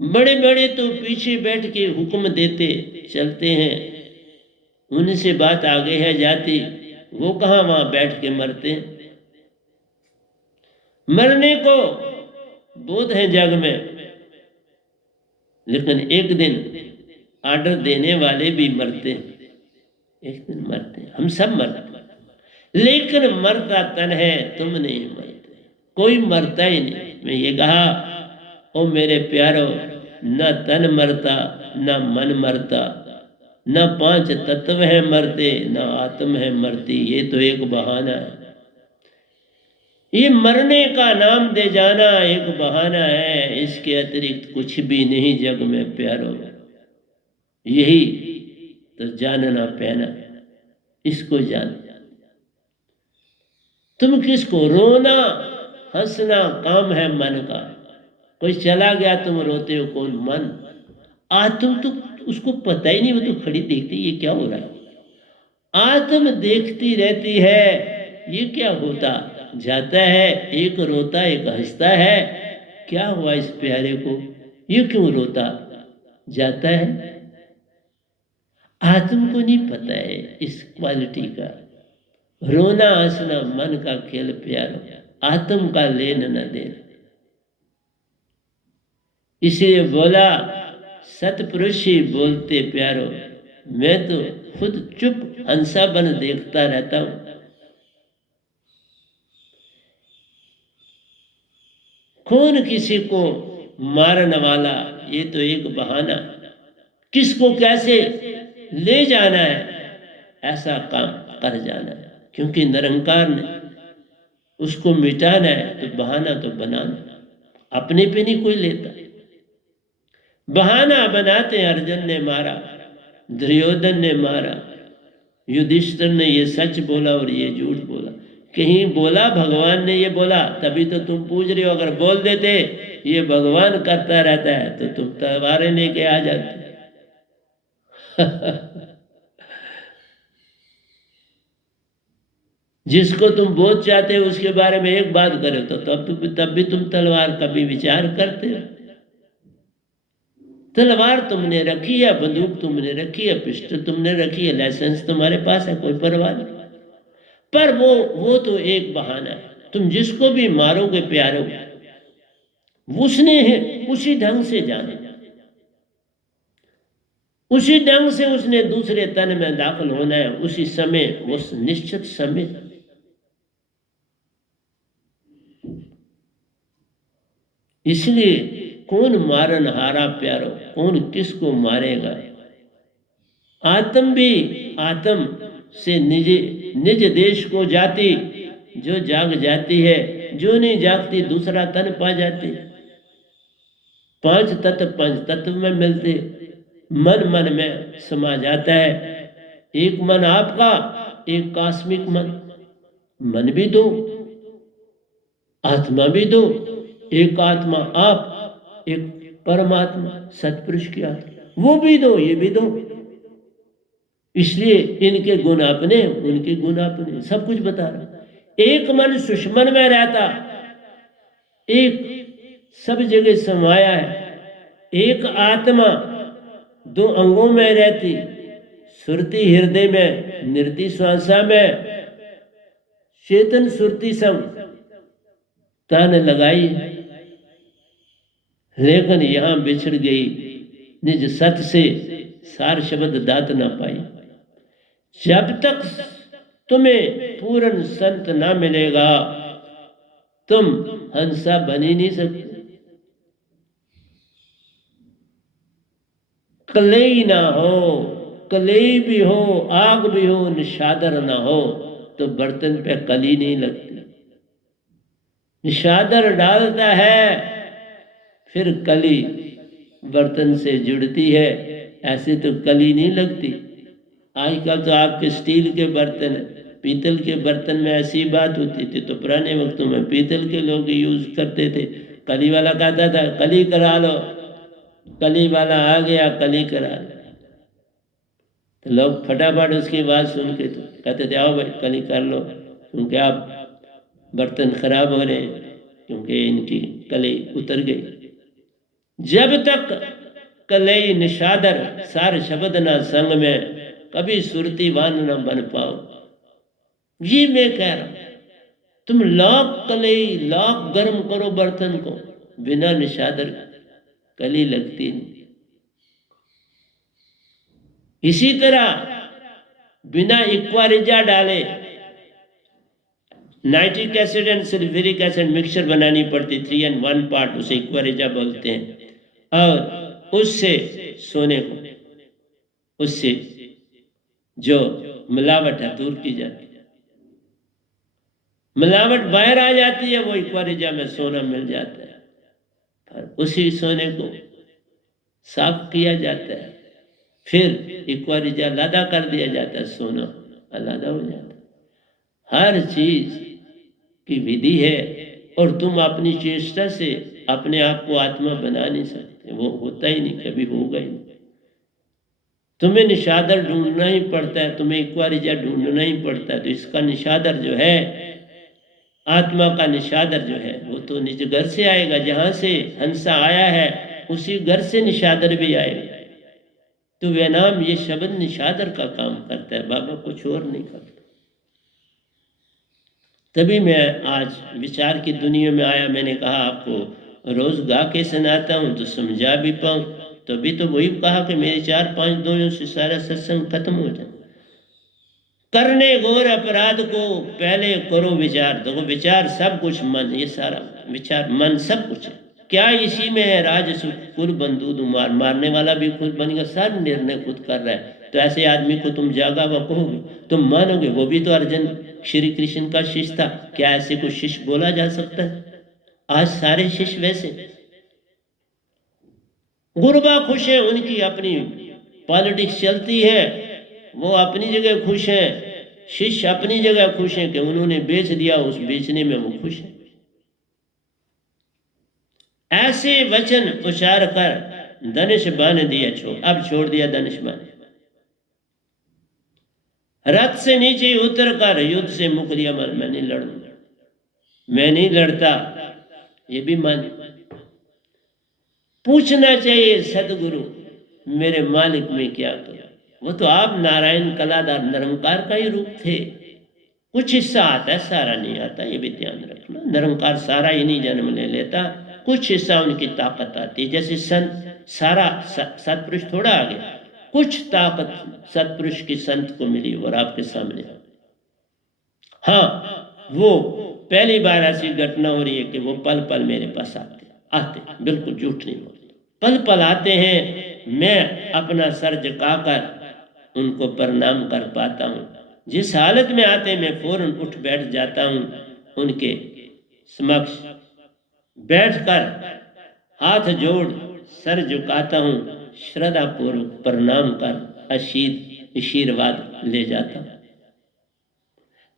बड़े बड़े तो पीछे बैठ के हुक्म देते चलते हैं, उनसे बात आगे है जाती, वो कहाँ वहां बैठ के मरते हैं। मरने को बोध है जग में, लेकिन एक दिन आर्डर देने वाले भी मरते हैं। एक दिन मरते हैं, हम सब मरते हैं, लेकिन मरता तन है, तुम नहीं मरते। कोई मरता ही नहीं। मैं ये कहा, ओ मेरे प्यारो, न तन मरता न मन मरता, न 5 तत्व है मरते, न आत्म है मरती। ये तो एक बहाना है। ये मरने का नाम दे जाना एक बहाना है, इसके अतिरिक्त कुछ भी नहीं जग में प्यारो। यही तो जानना पहना, इसको जान। तुम किसको रोना हंसना काम है मन का। कोई चला गया तुम रोते हो, कौन? मन। आज तुम तो उसको पता ही नहीं, वो तो खड़ी देखती ये क्या हो रहा है। आत्म देखती रहती है ये क्या होता जाता है, एक रोता एक हंसता है। क्या हुआ इस प्यारे को, ये क्यों रोता जाता है। आत्म को नहीं पता है इस क्वालिटी का। रोना हंसना मन का खेल प्यारो, आत्म का लेन न दे। इसलिए बोला सतपुरुष ही बोलते प्यारो, मैं तो खुद चुप हंसा बन देखता रहता हूं। कौन किसी को मारने वाला, ये तो एक बहाना। किसको कैसे ले जाना है ऐसा काम कर जाना है, क्योंकि निरंकार ने उसको मिटाना है तो बहाना तो बनाना, अपने पे नहीं कोई लेता। बहाना बनाते हैं, अर्जुन ने मारा, दुर्योधन ने मारा, युधिष्ठिर ने ये सच बोला और ये झूठ बोला। कहीं बोला भगवान ने ये बोला तभी तो तुम पूछ रहे हो। अगर बोल देते ये भगवान करता रहता है तो तुम तलवारें लेके आ जाते। जिसको तुम बहुत चाहते हो उसके बारे में एक बात करो तो तब भी तुम तलवार कभी विचार करते हो। तलवार तुमने रखी है, बंदूक तुमने रखी है, पिस्टल तुमने रखी है, लाइसेंस तुम्हारे पास है, कोई परवाह नहीं। पर वो तो एक बहाना है। तुम जिसको भी मारोगे प्यारो, उसने उसी ढंग से जाने, उसी ढंग से उसने दूसरे तन में दाखिल होना है, उसी समय, उस निश्चित समय। इसलिए कौन मारन हारा प्यारो, कौन किसको मारेगा। आत्म भी आत्म से निज निज देश को जाती, जो जाग जाती है, जो नहीं जागती दूसरा तन पा जाती। पांच तत्व में मिलते, मन मन में समा जाता है। एक मन आपका, एक कॉस्मिक मन, मन भी दो आत्मा भी दो, एक आत्मा आप, एक परमात्मा सतपुरुष की आत्मा, वो भी दो ये भी दो। इसलिए इनके गुण अपने, उनके गुण अपने, सब कुछ बता रहा। एक मन सुषमन में रहता, एक सब जगह समाया है। एक आत्मा दो अंगों में रहती, सुरती हृदय में, नृति श्वासा में, चेतन सुरती सम तन लगाई, लेकिन यहां बिछड़ गई, निज सत से सार शब्द दात ना पाई। जब तक तुम्हें पूर्ण संत ना मिलेगा तुम हंसा बन ही नहीं सकते। कलई ना हो, कलई भी हो, आग भी हो, निशादर ना हो तो बर्तन पे कली नहीं लगती। निशादर डालता है फिर कली बर्तन से जुड़ती है, ऐसे तो कली नहीं लगती। आजकल तो आपके स्टील के बर्तन, पीतल के बर्तन में ऐसी बात होती थी, तो पुराने वक्तों में पीतल के लोग यूज करते थे। कली वाला कहता था कली करा लो, कली वाला आ गया कली करा लो, तो लोग फटाफट उसकी बात सुन के तो कहते थे आओ भाई कली कर लो, क्योंकि आप बर्तन खराब हो रहे हैं, क्योंकि इनकी कली उतर गई। जब तक कलई निशादर सार शब्द ना संग में, कभी सुरतीवान न बन पाओ। ये मैं कह रहा हूं, तुम लाख कलई लाख गर्म करो बर्तन को, बिना निशादर कली लगती नहीं। इसी तरह बिना इक्वारिजा डाले nitric acid and sulphuric acid mixture बनानी पड़ती, 3 and 1 पार्ट, उसे इक्वारिजा बोलते हैं। और उससे सोने को, उससे जो मिलावट है दूर की जाती है, मिलावट बाहर आ जाती है, वो इक्वारिजा में सोना मिल जाता है। और उसी सोने को साफ किया जाता है, फिर इक्वारिजा लादा कर दिया जाता है, सोना लादा हो जाता है। हर चीज की विधि है, और तुम अपनी चेष्टा से अपने आप को आत्मा बना नहीं सकते, वो होता ही नहीं, कभी होगा ही नहीं। तुम्हें निशादर ढूंढना ही पड़ता है, तुम्हें एक बार जा ढूंढना ही पड़ता है। तो इसका निशादर जो है, आत्मा का निशादर जो है, वो तो निज घर से आएगा। जहां से हंसा आया है उसी घर से निशादर भी आएगा। तो वह नाम, ये शब्द निशादर का काम करता है, बाबा कुछ और नहीं करता। तभी मैं आज विचार की दुनिया में आया। मैंने कहा आपको रोज गा के सुनाता हूँ तो समझा भी पाऊँ। तभी तो वही कहा कि मेरे 4-5 दोयों से सारा सत्संग खत्म हो जाए। करने घोर अपराध को पहले करो विचार। देखो विचार सब कुछ, मन, ये सारा विचार मन सब कुछ है। क्या इसी में है राज सुख, कुल बंधु मार, मारने वाला भी खुद बन गया, सब निर्णय खुद कर रहा है। तो ऐसे आदमी को तुम जागा हुआ कहोगे, तुम मानोगे? वो भी तो अर्जुन श्री कृष्ण का शिष्य था। क्या ऐसे को शिष्य बोला जा सकता है? आज सारे शिष्य वैसे। गुरुबा खुश है, उनकी अपनी पॉलिटिक्स चलती है, वो अपनी जगह खुश है। शिष्य अपनी जगह खुश है कि उन्होंने बेच दिया, उस बेचने में वो खुश है। ऐसे वचन उच्चार कर धनुष बांध दिया, अब छोड़ दिया धनुष बांध। रथ से नीचे उतर कर युद्ध से मुख लिया मन। मैं नहीं लड़ूंगा, मैं नहीं लड़ता, ये भी मान। पूछना चाहिए सदगुरु मेरे मालिक में क्या करूं। वो तो आप नारायण कलादार निरंकार का ही रूप थे। कुछ हिस्सा आता है, सारा नहीं आता, ये भी ध्यान रखना। निरंकार सारा ही नहीं जन्म ले लेता, कुछ हिस्सा उनकी ताकत आती है। जैसे संत सारा सतपुरुष थोड़ा आ गया, कुछ ताकत सतपुरुष की संत को मिली और आपके सामने। हाँ, वो पहली बार ऐसी घटना हो रही है कि वो पल पल मेरे पास आते, बिल्कुल झूठ नहीं बोलते, पल पल आते हैं। मैं अपना सर झुकाकर उनको प्रणाम कर पाता हूँ। जिस हालत में आते मैं फौरन उठ बैठ जाता हूँ, उनके समक्ष बैठकर हाथ जोड़ सर झुकाता हूँ, श्रद्धा पूर्वक प्रणाम कर आशीर्वाद ले जाता हूँ।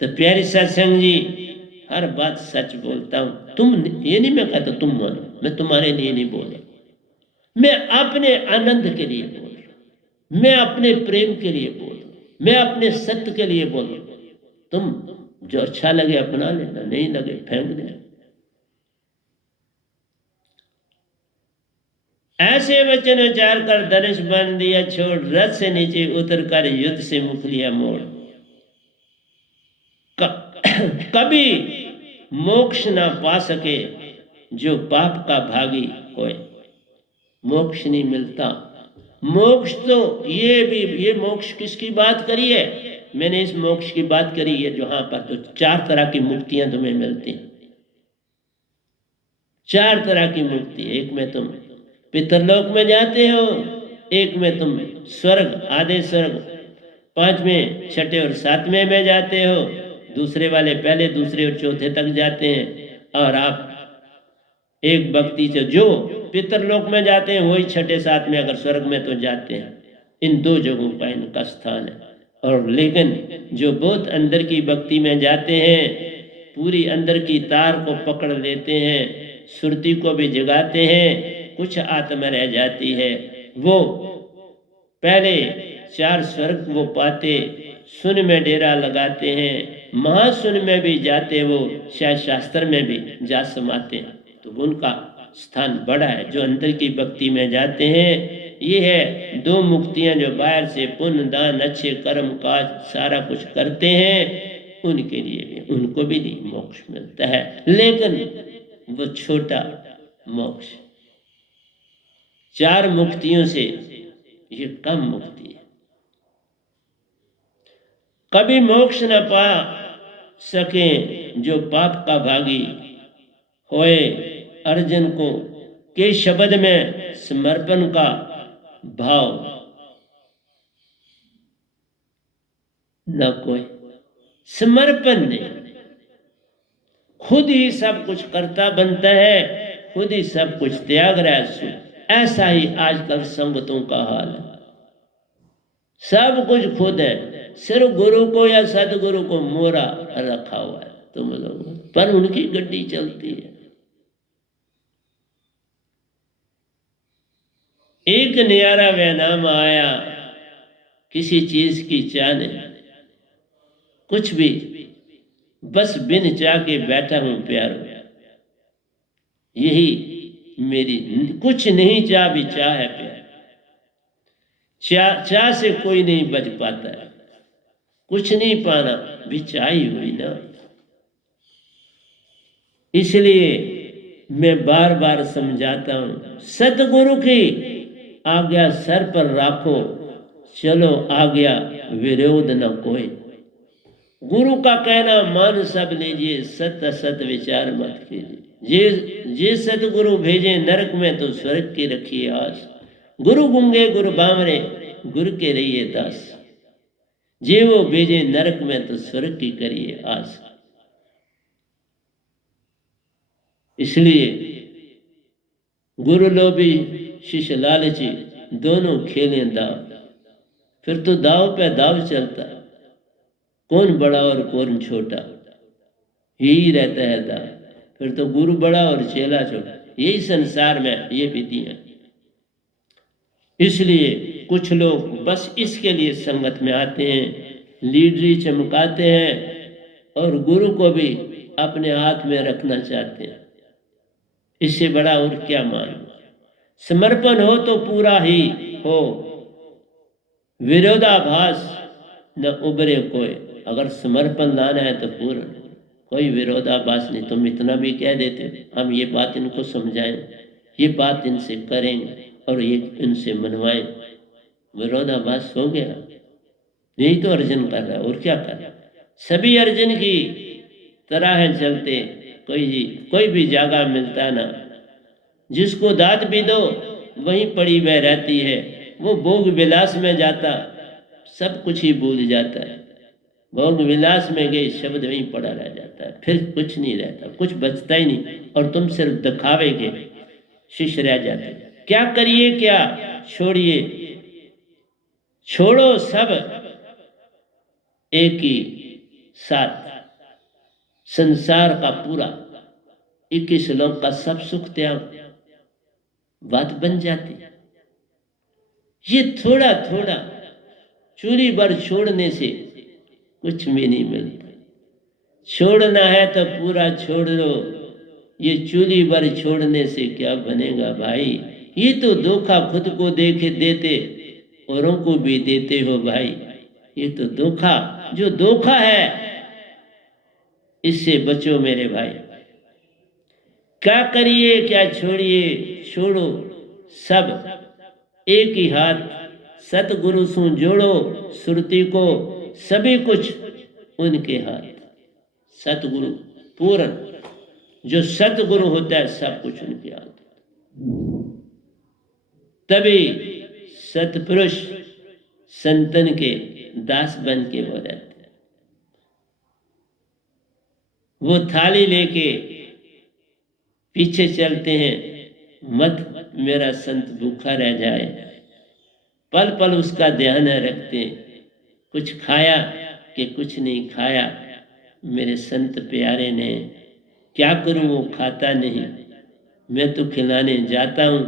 तो प्यारे सत्संग जी, हर बात सच बोलता हूँ। तुम ये नहीं मैं कहता तुम मानो, मैं तुम्हारे लिए नहीं बोल रहा, मैं अपने आनंद के लिए बोल रहा हूँ, मैं अपने प्रेम के लिए बोल रहा हूँ, मैं अपने सत्य के लिए बोल रहा हूँ। तुम जो अच्छा लगे अपना लेना, नहीं लगे फेंक देना। ऐसे वचन उच्चार कर धनुष बांध दिया छोड़, रथ से नीचे उतर कर युद्ध से मुख लिया मोड़। कभी मोक्ष ना पा सके जो पाप का भागी होए। मोक्ष नहीं मिलता। मोक्ष तो ये मोक्ष किसकी बात करी है? मैंने इस मोक्ष की बात करी है जहां पर तो 4 तरह की मुक्तियां तुम्हें मिलती हैं। 4 तरह की मुक्ति। एक में तुम पितरलोक में जाते हो, एक में तुम स्वर्ग, आधे स्वर्ग, 5वें, 6ठे और 7वें में जाते हो। दूसरे वाले पहले, दूसरे और चौथे तक जाते हैं। और आप एक भक्ति से जो पितरलोक में जाते हैं वही 6ठे 7वें, अगर स्वर्ग में तो जाते हैं। इन 2 जगहों का इनका स्थान है। और लेकिन जो बहुत अंदर की भक्ति में जाते हैं, पूरी अंदर की तार को पकड़ लेते हैं, सुरती को भी जगाते हैं, कुछ आत्मा रह जाती है, वो पहले 4 स्वर्ग वो पाते, सुन में डेरा लगाते हैं, महासुन में भी जाते, वो शायद शास्त्र में भी जा समाते हैं। तो उनका स्थान बड़ा है। जो अंदर की भक्ति में जाते हैं, ये है 2 मुक्तियां जो बाहर से पुण्य दान अच्छे कर्म काज सारा कुछ करते हैं, उनके लिए भी, उनको भी नहीं मोक्ष मिलता है, लेकिन वो छोटा मोक्ष। 4 मुक्तियों से ये कम मुक्ति है। कभी मोक्ष न पा सके जो पाप का भागी होए। अर्जुन को के शब्द में समर्पण का भाव न कोई समर्पण नहीं, खुद ही सब कुछ करता बनता है, खुद ही सब कुछ त्याग रहा है। ऐसा ही आजकल संगतों का हाल है। सब कुछ खुद है, सिर्फ गुरु को या सदगुरु को मोरा रखा हुआ है तुम लोग, पर उनकी गड्डी चलती है। एक न्यारा वह नाम आया, किसी चीज की चाह नहीं, कुछ भी, बस बिन चाह के बैठा हूं प्यारो, यही मेरी, कुछ नहीं चाह भी चाह है प्यार। चाह से कोई नहीं बच पाता है, कुछ नहीं पाना भी चाह ही हुई ना। इसलिए मैं बार बार समझाता हूं, सतगुरु की आज्ञा सर पर राखो, चलो आज्ञा विरोध न कोई। गुरु का कहना मान सब लीजिए, सत असत विचार मत कीजिए। जे सतगुरु भेजे नरक में तो स्वर्ग की रखिए आस। गुरु गुंगे गुरु बामरे, गुरु के रहिए दास। जे वो भेजे नरक में तो स्वर्ग की करिए आस। इसलिए गुरु लोभी शिष्य लालची, दोनों खेलें दाव, फिर तो दाव पे दाव चलता, कौन बड़ा और कौन छोटा, यही रहता है दाव। फिर तो गुरु बड़ा और चेला छोटा, यही संसार में ये विधियां। इसलिए कुछ लोग बस इसके लिए संगत में आते हैं, लीडरी चमकाते हैं और गुरु को भी अपने हाथ में रखना चाहते हैं। इससे बड़ा और क्या मान। समर्पण हो तो पूरा ही हो, विरोधाभास न उभरे कोई। अगर समर्पण लाना है तो पूर्ण, कोई विरोधाभास नहीं। तुम इतना भी कह देते हम ये बात इनको समझाएं, ये बात इनसे करेंगे और ये इनसे मनवाएं, विरोधाभास हो गया। यही तो अर्जन कर रहा है, और क्या कर रहा है। सभी अर्जन की तरह है चलते, कोई भी जगह मिलता ना। जिसको दाद भी दो वहीं पड़ी वह रहती है, वो भोग विलास में जाता सब कुछ ही भूल जाता है। भोग विलास में गए शब्द वहीं पड़ा रह जाता है, फिर कुछ नहीं रहता, कुछ बचता ही नहीं। और तुम सिर्फ दिखावे के शिष्य रह जाते। क्या करिए क्या छोड़िए, छोड़ो सब एक ही साथ। संसार का पूरा 21 लोक का सब सुख त्याग, बात बन जाती। ये थोड़ा थोड़ा चूली भर छोड़ने से कुछ भी नहीं मिलता। छोड़ना है तो पूरा छोड़ दो, ये चूली भर छोड़ने से क्या बनेगा भाई। ये तो धोखा खुद को देते औरों को भी देते हो भाई। ये तो धोखा, जो धोखा है इससे बचो मेरे भाई। क्या करिए क्या छोड़िए, छोड़ो सब एक ही हाथ। सतगुरु सु जोड़ो सुरती को, सभी कुछ उनके हाथ। सतगुरु पूर्ण, जो सतगुरु होता है सब कुछ उनके हाथ। तभी सतपुरुष संतन के दास बन के हो रहते हैं। वो थाली लेके पीछे चलते हैं, मत मेरा संत भूखा रह जाए। पल पल उसका ध्यान रखते हैं, कुछ खाया कि कुछ नहीं खाया। मेरे संत प्यारे ने, क्या करूं वो खाता नहीं, मैं तो खिलाने जाता हूं।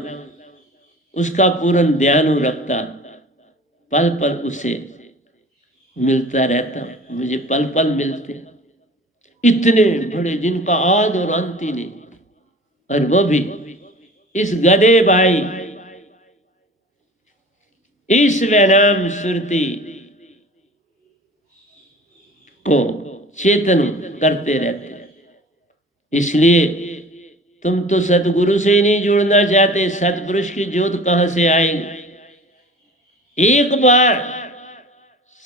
उसका पूर्ण ध्यान रखता, पल पल उसे मिलता रहता। मुझे पल पल मिलते, इतने बड़े जिनका आद और अंत ही नहीं। और वो भी इस गधे भाई ईश्वर नाम सुरती को चेतन करते रहते हैं। इसलिए तुम तो सतगुरु से ही नहीं जुड़ना चाहते, सतपुरुष की ज्योत कहां से आएगी। एक बार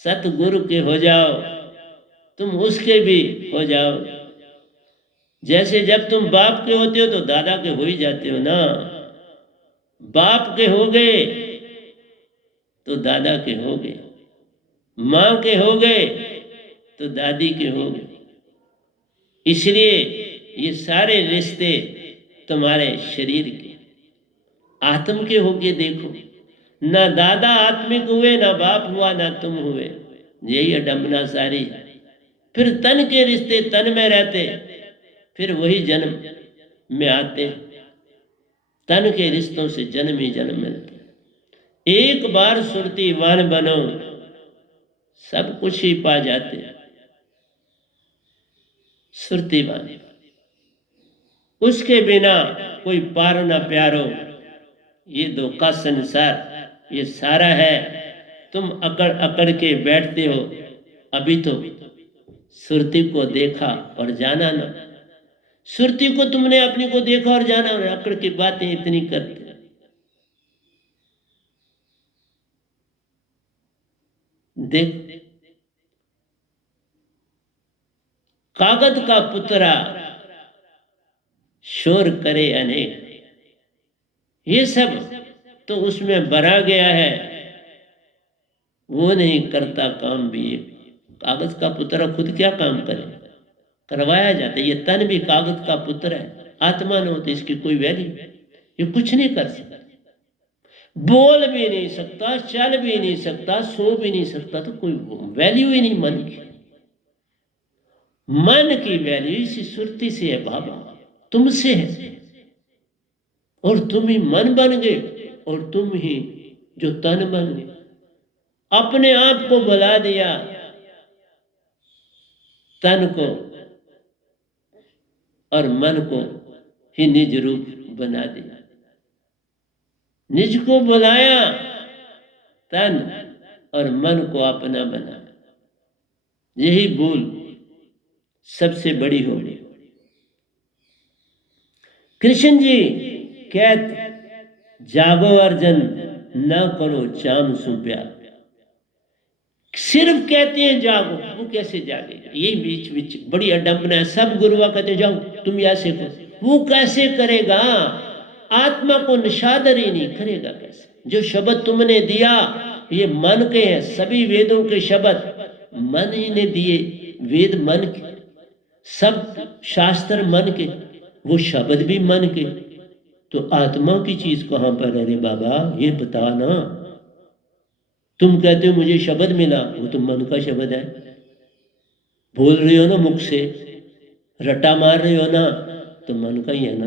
सतगुरु के हो जाओ, तुम उसके भी हो जाओ। जैसे जब तुम बाप के होते हो तो दादा के हो ही जाते हो ना। बाप के हो गए तो दादा के हो गए, मां के हो गए तो दादी के हो गए। इसलिए ये सारे रिश्ते तुम्हारे शरीर के, आत्म के होके देखो। ना दादा आत्मिक हुए, ना बाप हुआ, ना तुम हुए। यही अडम्बना सारी। फिर तन के रिश्ते तन में रहते, फिर वही जन्म में आते। तन के रिश्तों से जन्म ही जन्म मिलते। एक बार सुरतीवान बनो, सब कुछ ही पा जाते हैं। सुरतीवान उसके बिना कोई पार ना प्यारो, ये धोखा संसार ये सारा है। तुम अकड़ अकड़ के बैठते हो, अभी तो सुरती को देखा और जाना ना। सुरती को तुमने अपनी को देखा और जाना, और अकड़ की बातें इतनी करते। देख, कागज का पुतरा शोर करे अनेक, ये सब तो उसमें भरा गया है, वो नहीं करता काम भी। कागज का पुतरा खुद क्या काम करे, करवाया जाता है। ये तन भी कागज का पुत्र है, आत्मा न होती इसकी कोई वैल्यू, ये कुछ नहीं कर सकता, बोल भी नहीं सकता, चल भी नहीं सकता, सो भी नहीं सकता, तो कोई वैल्यू ही नहीं मन की। मन की वैल्यू इसी सुरती से है बाबा, तुमसे है। और तुम ही मन बन गए, और तुम ही जो तन बन गए। अपने आप को बुला दिया, तन को और मन को ही निज रूप बना दिया। निज को बुलाया, तन और मन को अपना बना। यही भूल सबसे बड़ी हो गई। कृष्ण जी कहते, जागो अर्जन न करो चाम सु प्यार। सिर्फ कहते हैं जागो, वो कैसे जागेगा? ये बीच बीच बड़ी अडम्बना है। सब गुरुआ कहते हैं जाओ तुम ऐसे करो, वो कैसे करेगा? आत्मा को निशादर ही नहीं करेगा कैसे? जो शब्द तुमने दिया ये मन के हैं, सभी वेदों के शब्द मन ही ने दिए। वेद मन के, सब शास्त्र मन के, वो शब्द भी मन के। तो आत्मा की चीज कहां पर है रे बाबा, ये बता ना। तुम कहते हो मुझे शब्द मिला, वो तो मन का शब्द है। बोल रहे हो ना मुख से, रट्टा मार रहे हो ना, तो मन का ही है ना।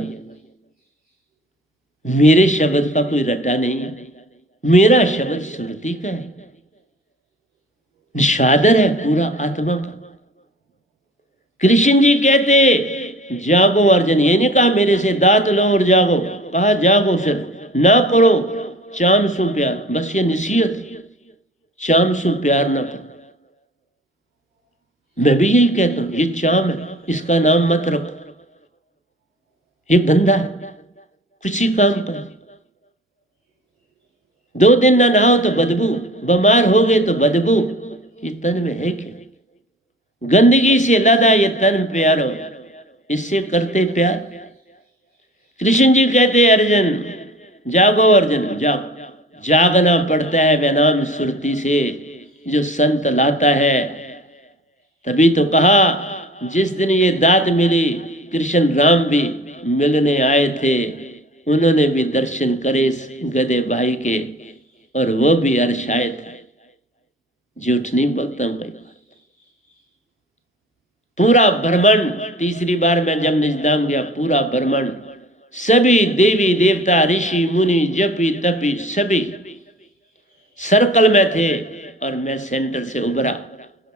मेरे शब्द का कोई रट्टा नहीं है, मेरा शब्द स्मृति का है, निशादर है पूरा आत्मा का। कृष्ण जी कहते जागो अर्जुन, ये नहीं कहा मेरे से दांत लो और जागो, कहा जागो सिर्फ, ना करो चाम सु प्यार। बस ये नसीहत, चाम सु प्यार ना करो। मैं भी यही कहता हूं, ये चाम है, इसका नाम मत रखो, ये गंदा है, कुछ ही काम का। 2 दिन ना नहाओ तो बदबू, बीमार हो गए तो बदबू। ये तन में है क्या? गंदगी से लदा ये तन प्यारो, इससे करते प्यार। कृष्ण जी कहते अर्जुन जागो अर्जुन जागो। जागना पड़ता है वैनाम सुरती से, जो संत लाता है। तभी तो कहा जिस दिन ये दात मिली, कृष्ण राम भी मिलने आए थे, उन्होंने भी दर्शन करे इस गधे भाई के, और वो भी हर्षाए थे। झूठ नहीं बोलता हूं कई बार। पूरा ब्रह्मांड, तीसरी बार मैं जब निजधाम गया, पूरा ब्रह्मांड, सभी देवी देवता ऋषि मुनि जपी तपी सभी सर्कल में थे, और मैं सेंटर से उभरा,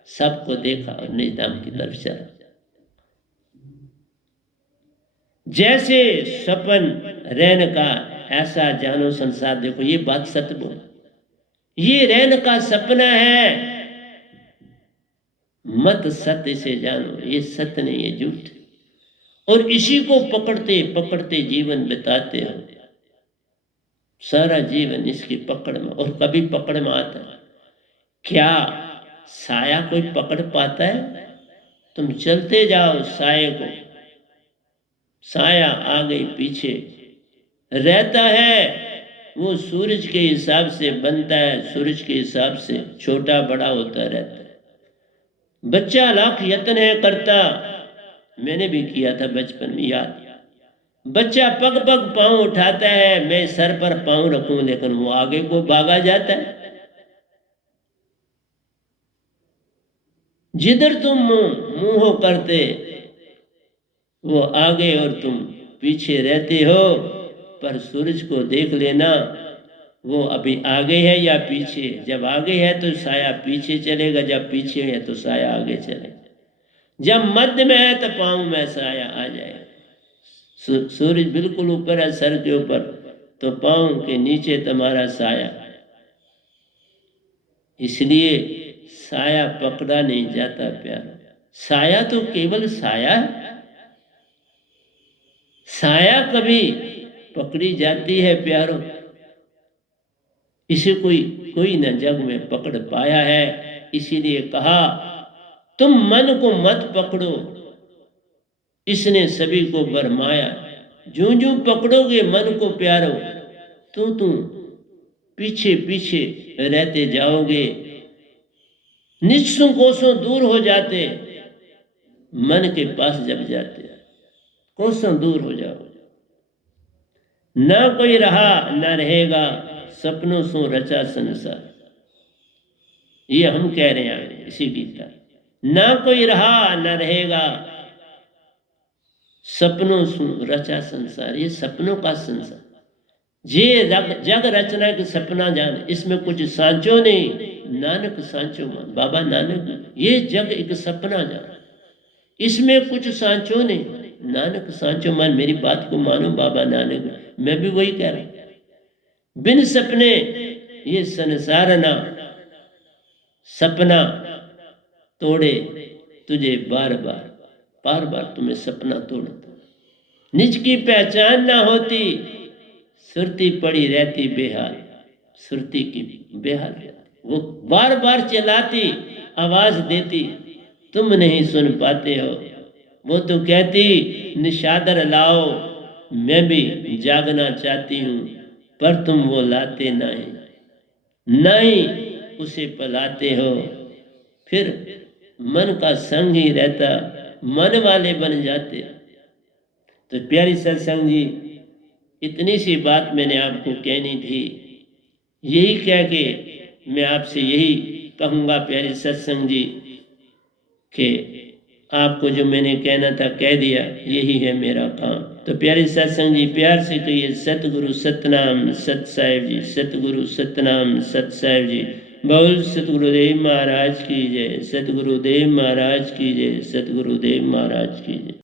सबको देखा और निजधाम की तरफ चला। जैसे सपन रैन का ऐसा जानो संसार। देखो ये बात सत्य बोल, ये रैन का सपना है, मत सत्य से जानो, ये सत्य नहीं है, झूठ। और इसी को पकड़ते पकड़ते जीवन बिताते हो, सारा जीवन इसकी पकड़ में। और कभी पकड़ में आता है क्या? साया कोई पकड़ पाता है? तुम चलते जाओ साये को, साया आगे पीछे रहता है, वो सूरज के हिसाब से बनता है, सूरज के हिसाब से छोटा बड़ा होता रहता है। बच्चा लाख यत्न है करता, मैंने भी किया था बचपन में, याद। बच्चा पग पग पांव उठाता है, मैं सर पर पांव रखूं, लेकिन वो आगे को भागा जाता है। जिधर तुम मुंह करते वो आगे और तुम पीछे रहते हो। पर सूरज को देख लेना, वो अभी आगे है या पीछे। जब आगे है तो साया पीछे चलेगा, जब पीछे है तो साया आगे चलेगा। जब मध्य में है तो पाँव में साया आ जाएगा। सूरज बिल्कुल ऊपर है, सर के ऊपर, तो पाँव के नीचे तुम्हारा साया। इसलिए साया पकड़ा नहीं जाता प्यारो। साया तो केवल साया, साया कभी पकड़ी जाती है प्यारो, इसे कोई न जग में पकड़ पाया है। इसीलिए कहा तुम मन को मत पकड़ो, इसने सभी को भरमाया। जूं जूं पकड़ोगे मन को प्यारो, तुम पीछे पीछे रहते जाओगे। निस्सों कोसों दूर हो जाते, मन के पास जब जाते, कोसों दूर हो जाओगे। ना कोई रहा ना रहेगा, सपनों सो रचा संसार। ये हम कह रहे हैं इसी गीता। ना कोई रहा ना रहेगा, सपनों सो रचा संसार। ये सपनों का संसार, ये जग रचना के सपना जान, इसमें कुछ सांचो नहीं। नानक सांचो मान, बाबा नानक, ये जग एक सपना जान, इसमें कुछ सांचो नहीं। नानक सांचो मान, मेरी बात को मानो बाबा नानक। मैं भी वही कह रहा हूं, बिन सपने ये संसार ना, सपना तोड़े तुझे बार बार तुम्हें सपना तोड़ता। निज की पहचान ना होती, सुरती पड़ी रहती बेहाल। सुरती की बेहाल रहती, वो बार बार चिल्लाती, आवाज देती, तुम नहीं सुन पाते हो। वो तो कहती निशादर लाओ, मैं भी जागना चाहती हूँ, पर तुम वो लाते नहीं उसे पलाते हो। फिर मन का संग ही रहता, मन वाले बन जाते। तो प्यारी सत्संग जी, इतनी सी बात मैंने आपको कहनी थी। यही कह के मैं आपसे यही कहूँगा प्यारी सत्संग जी, कि आपको जो मैंने कहना था कह दिया, यही है मेरा काम। तो प्यारे सत्संग जी, प्यार से कहिए सतगुरु सतनाम सत साहिब जी, सतगुरु सतनाम सत साहिब जी। बोल सतगुरुदेव महाराज की जय, सतगुरुदेव महाराज की जय, सतगुरुदेव महाराज की जय।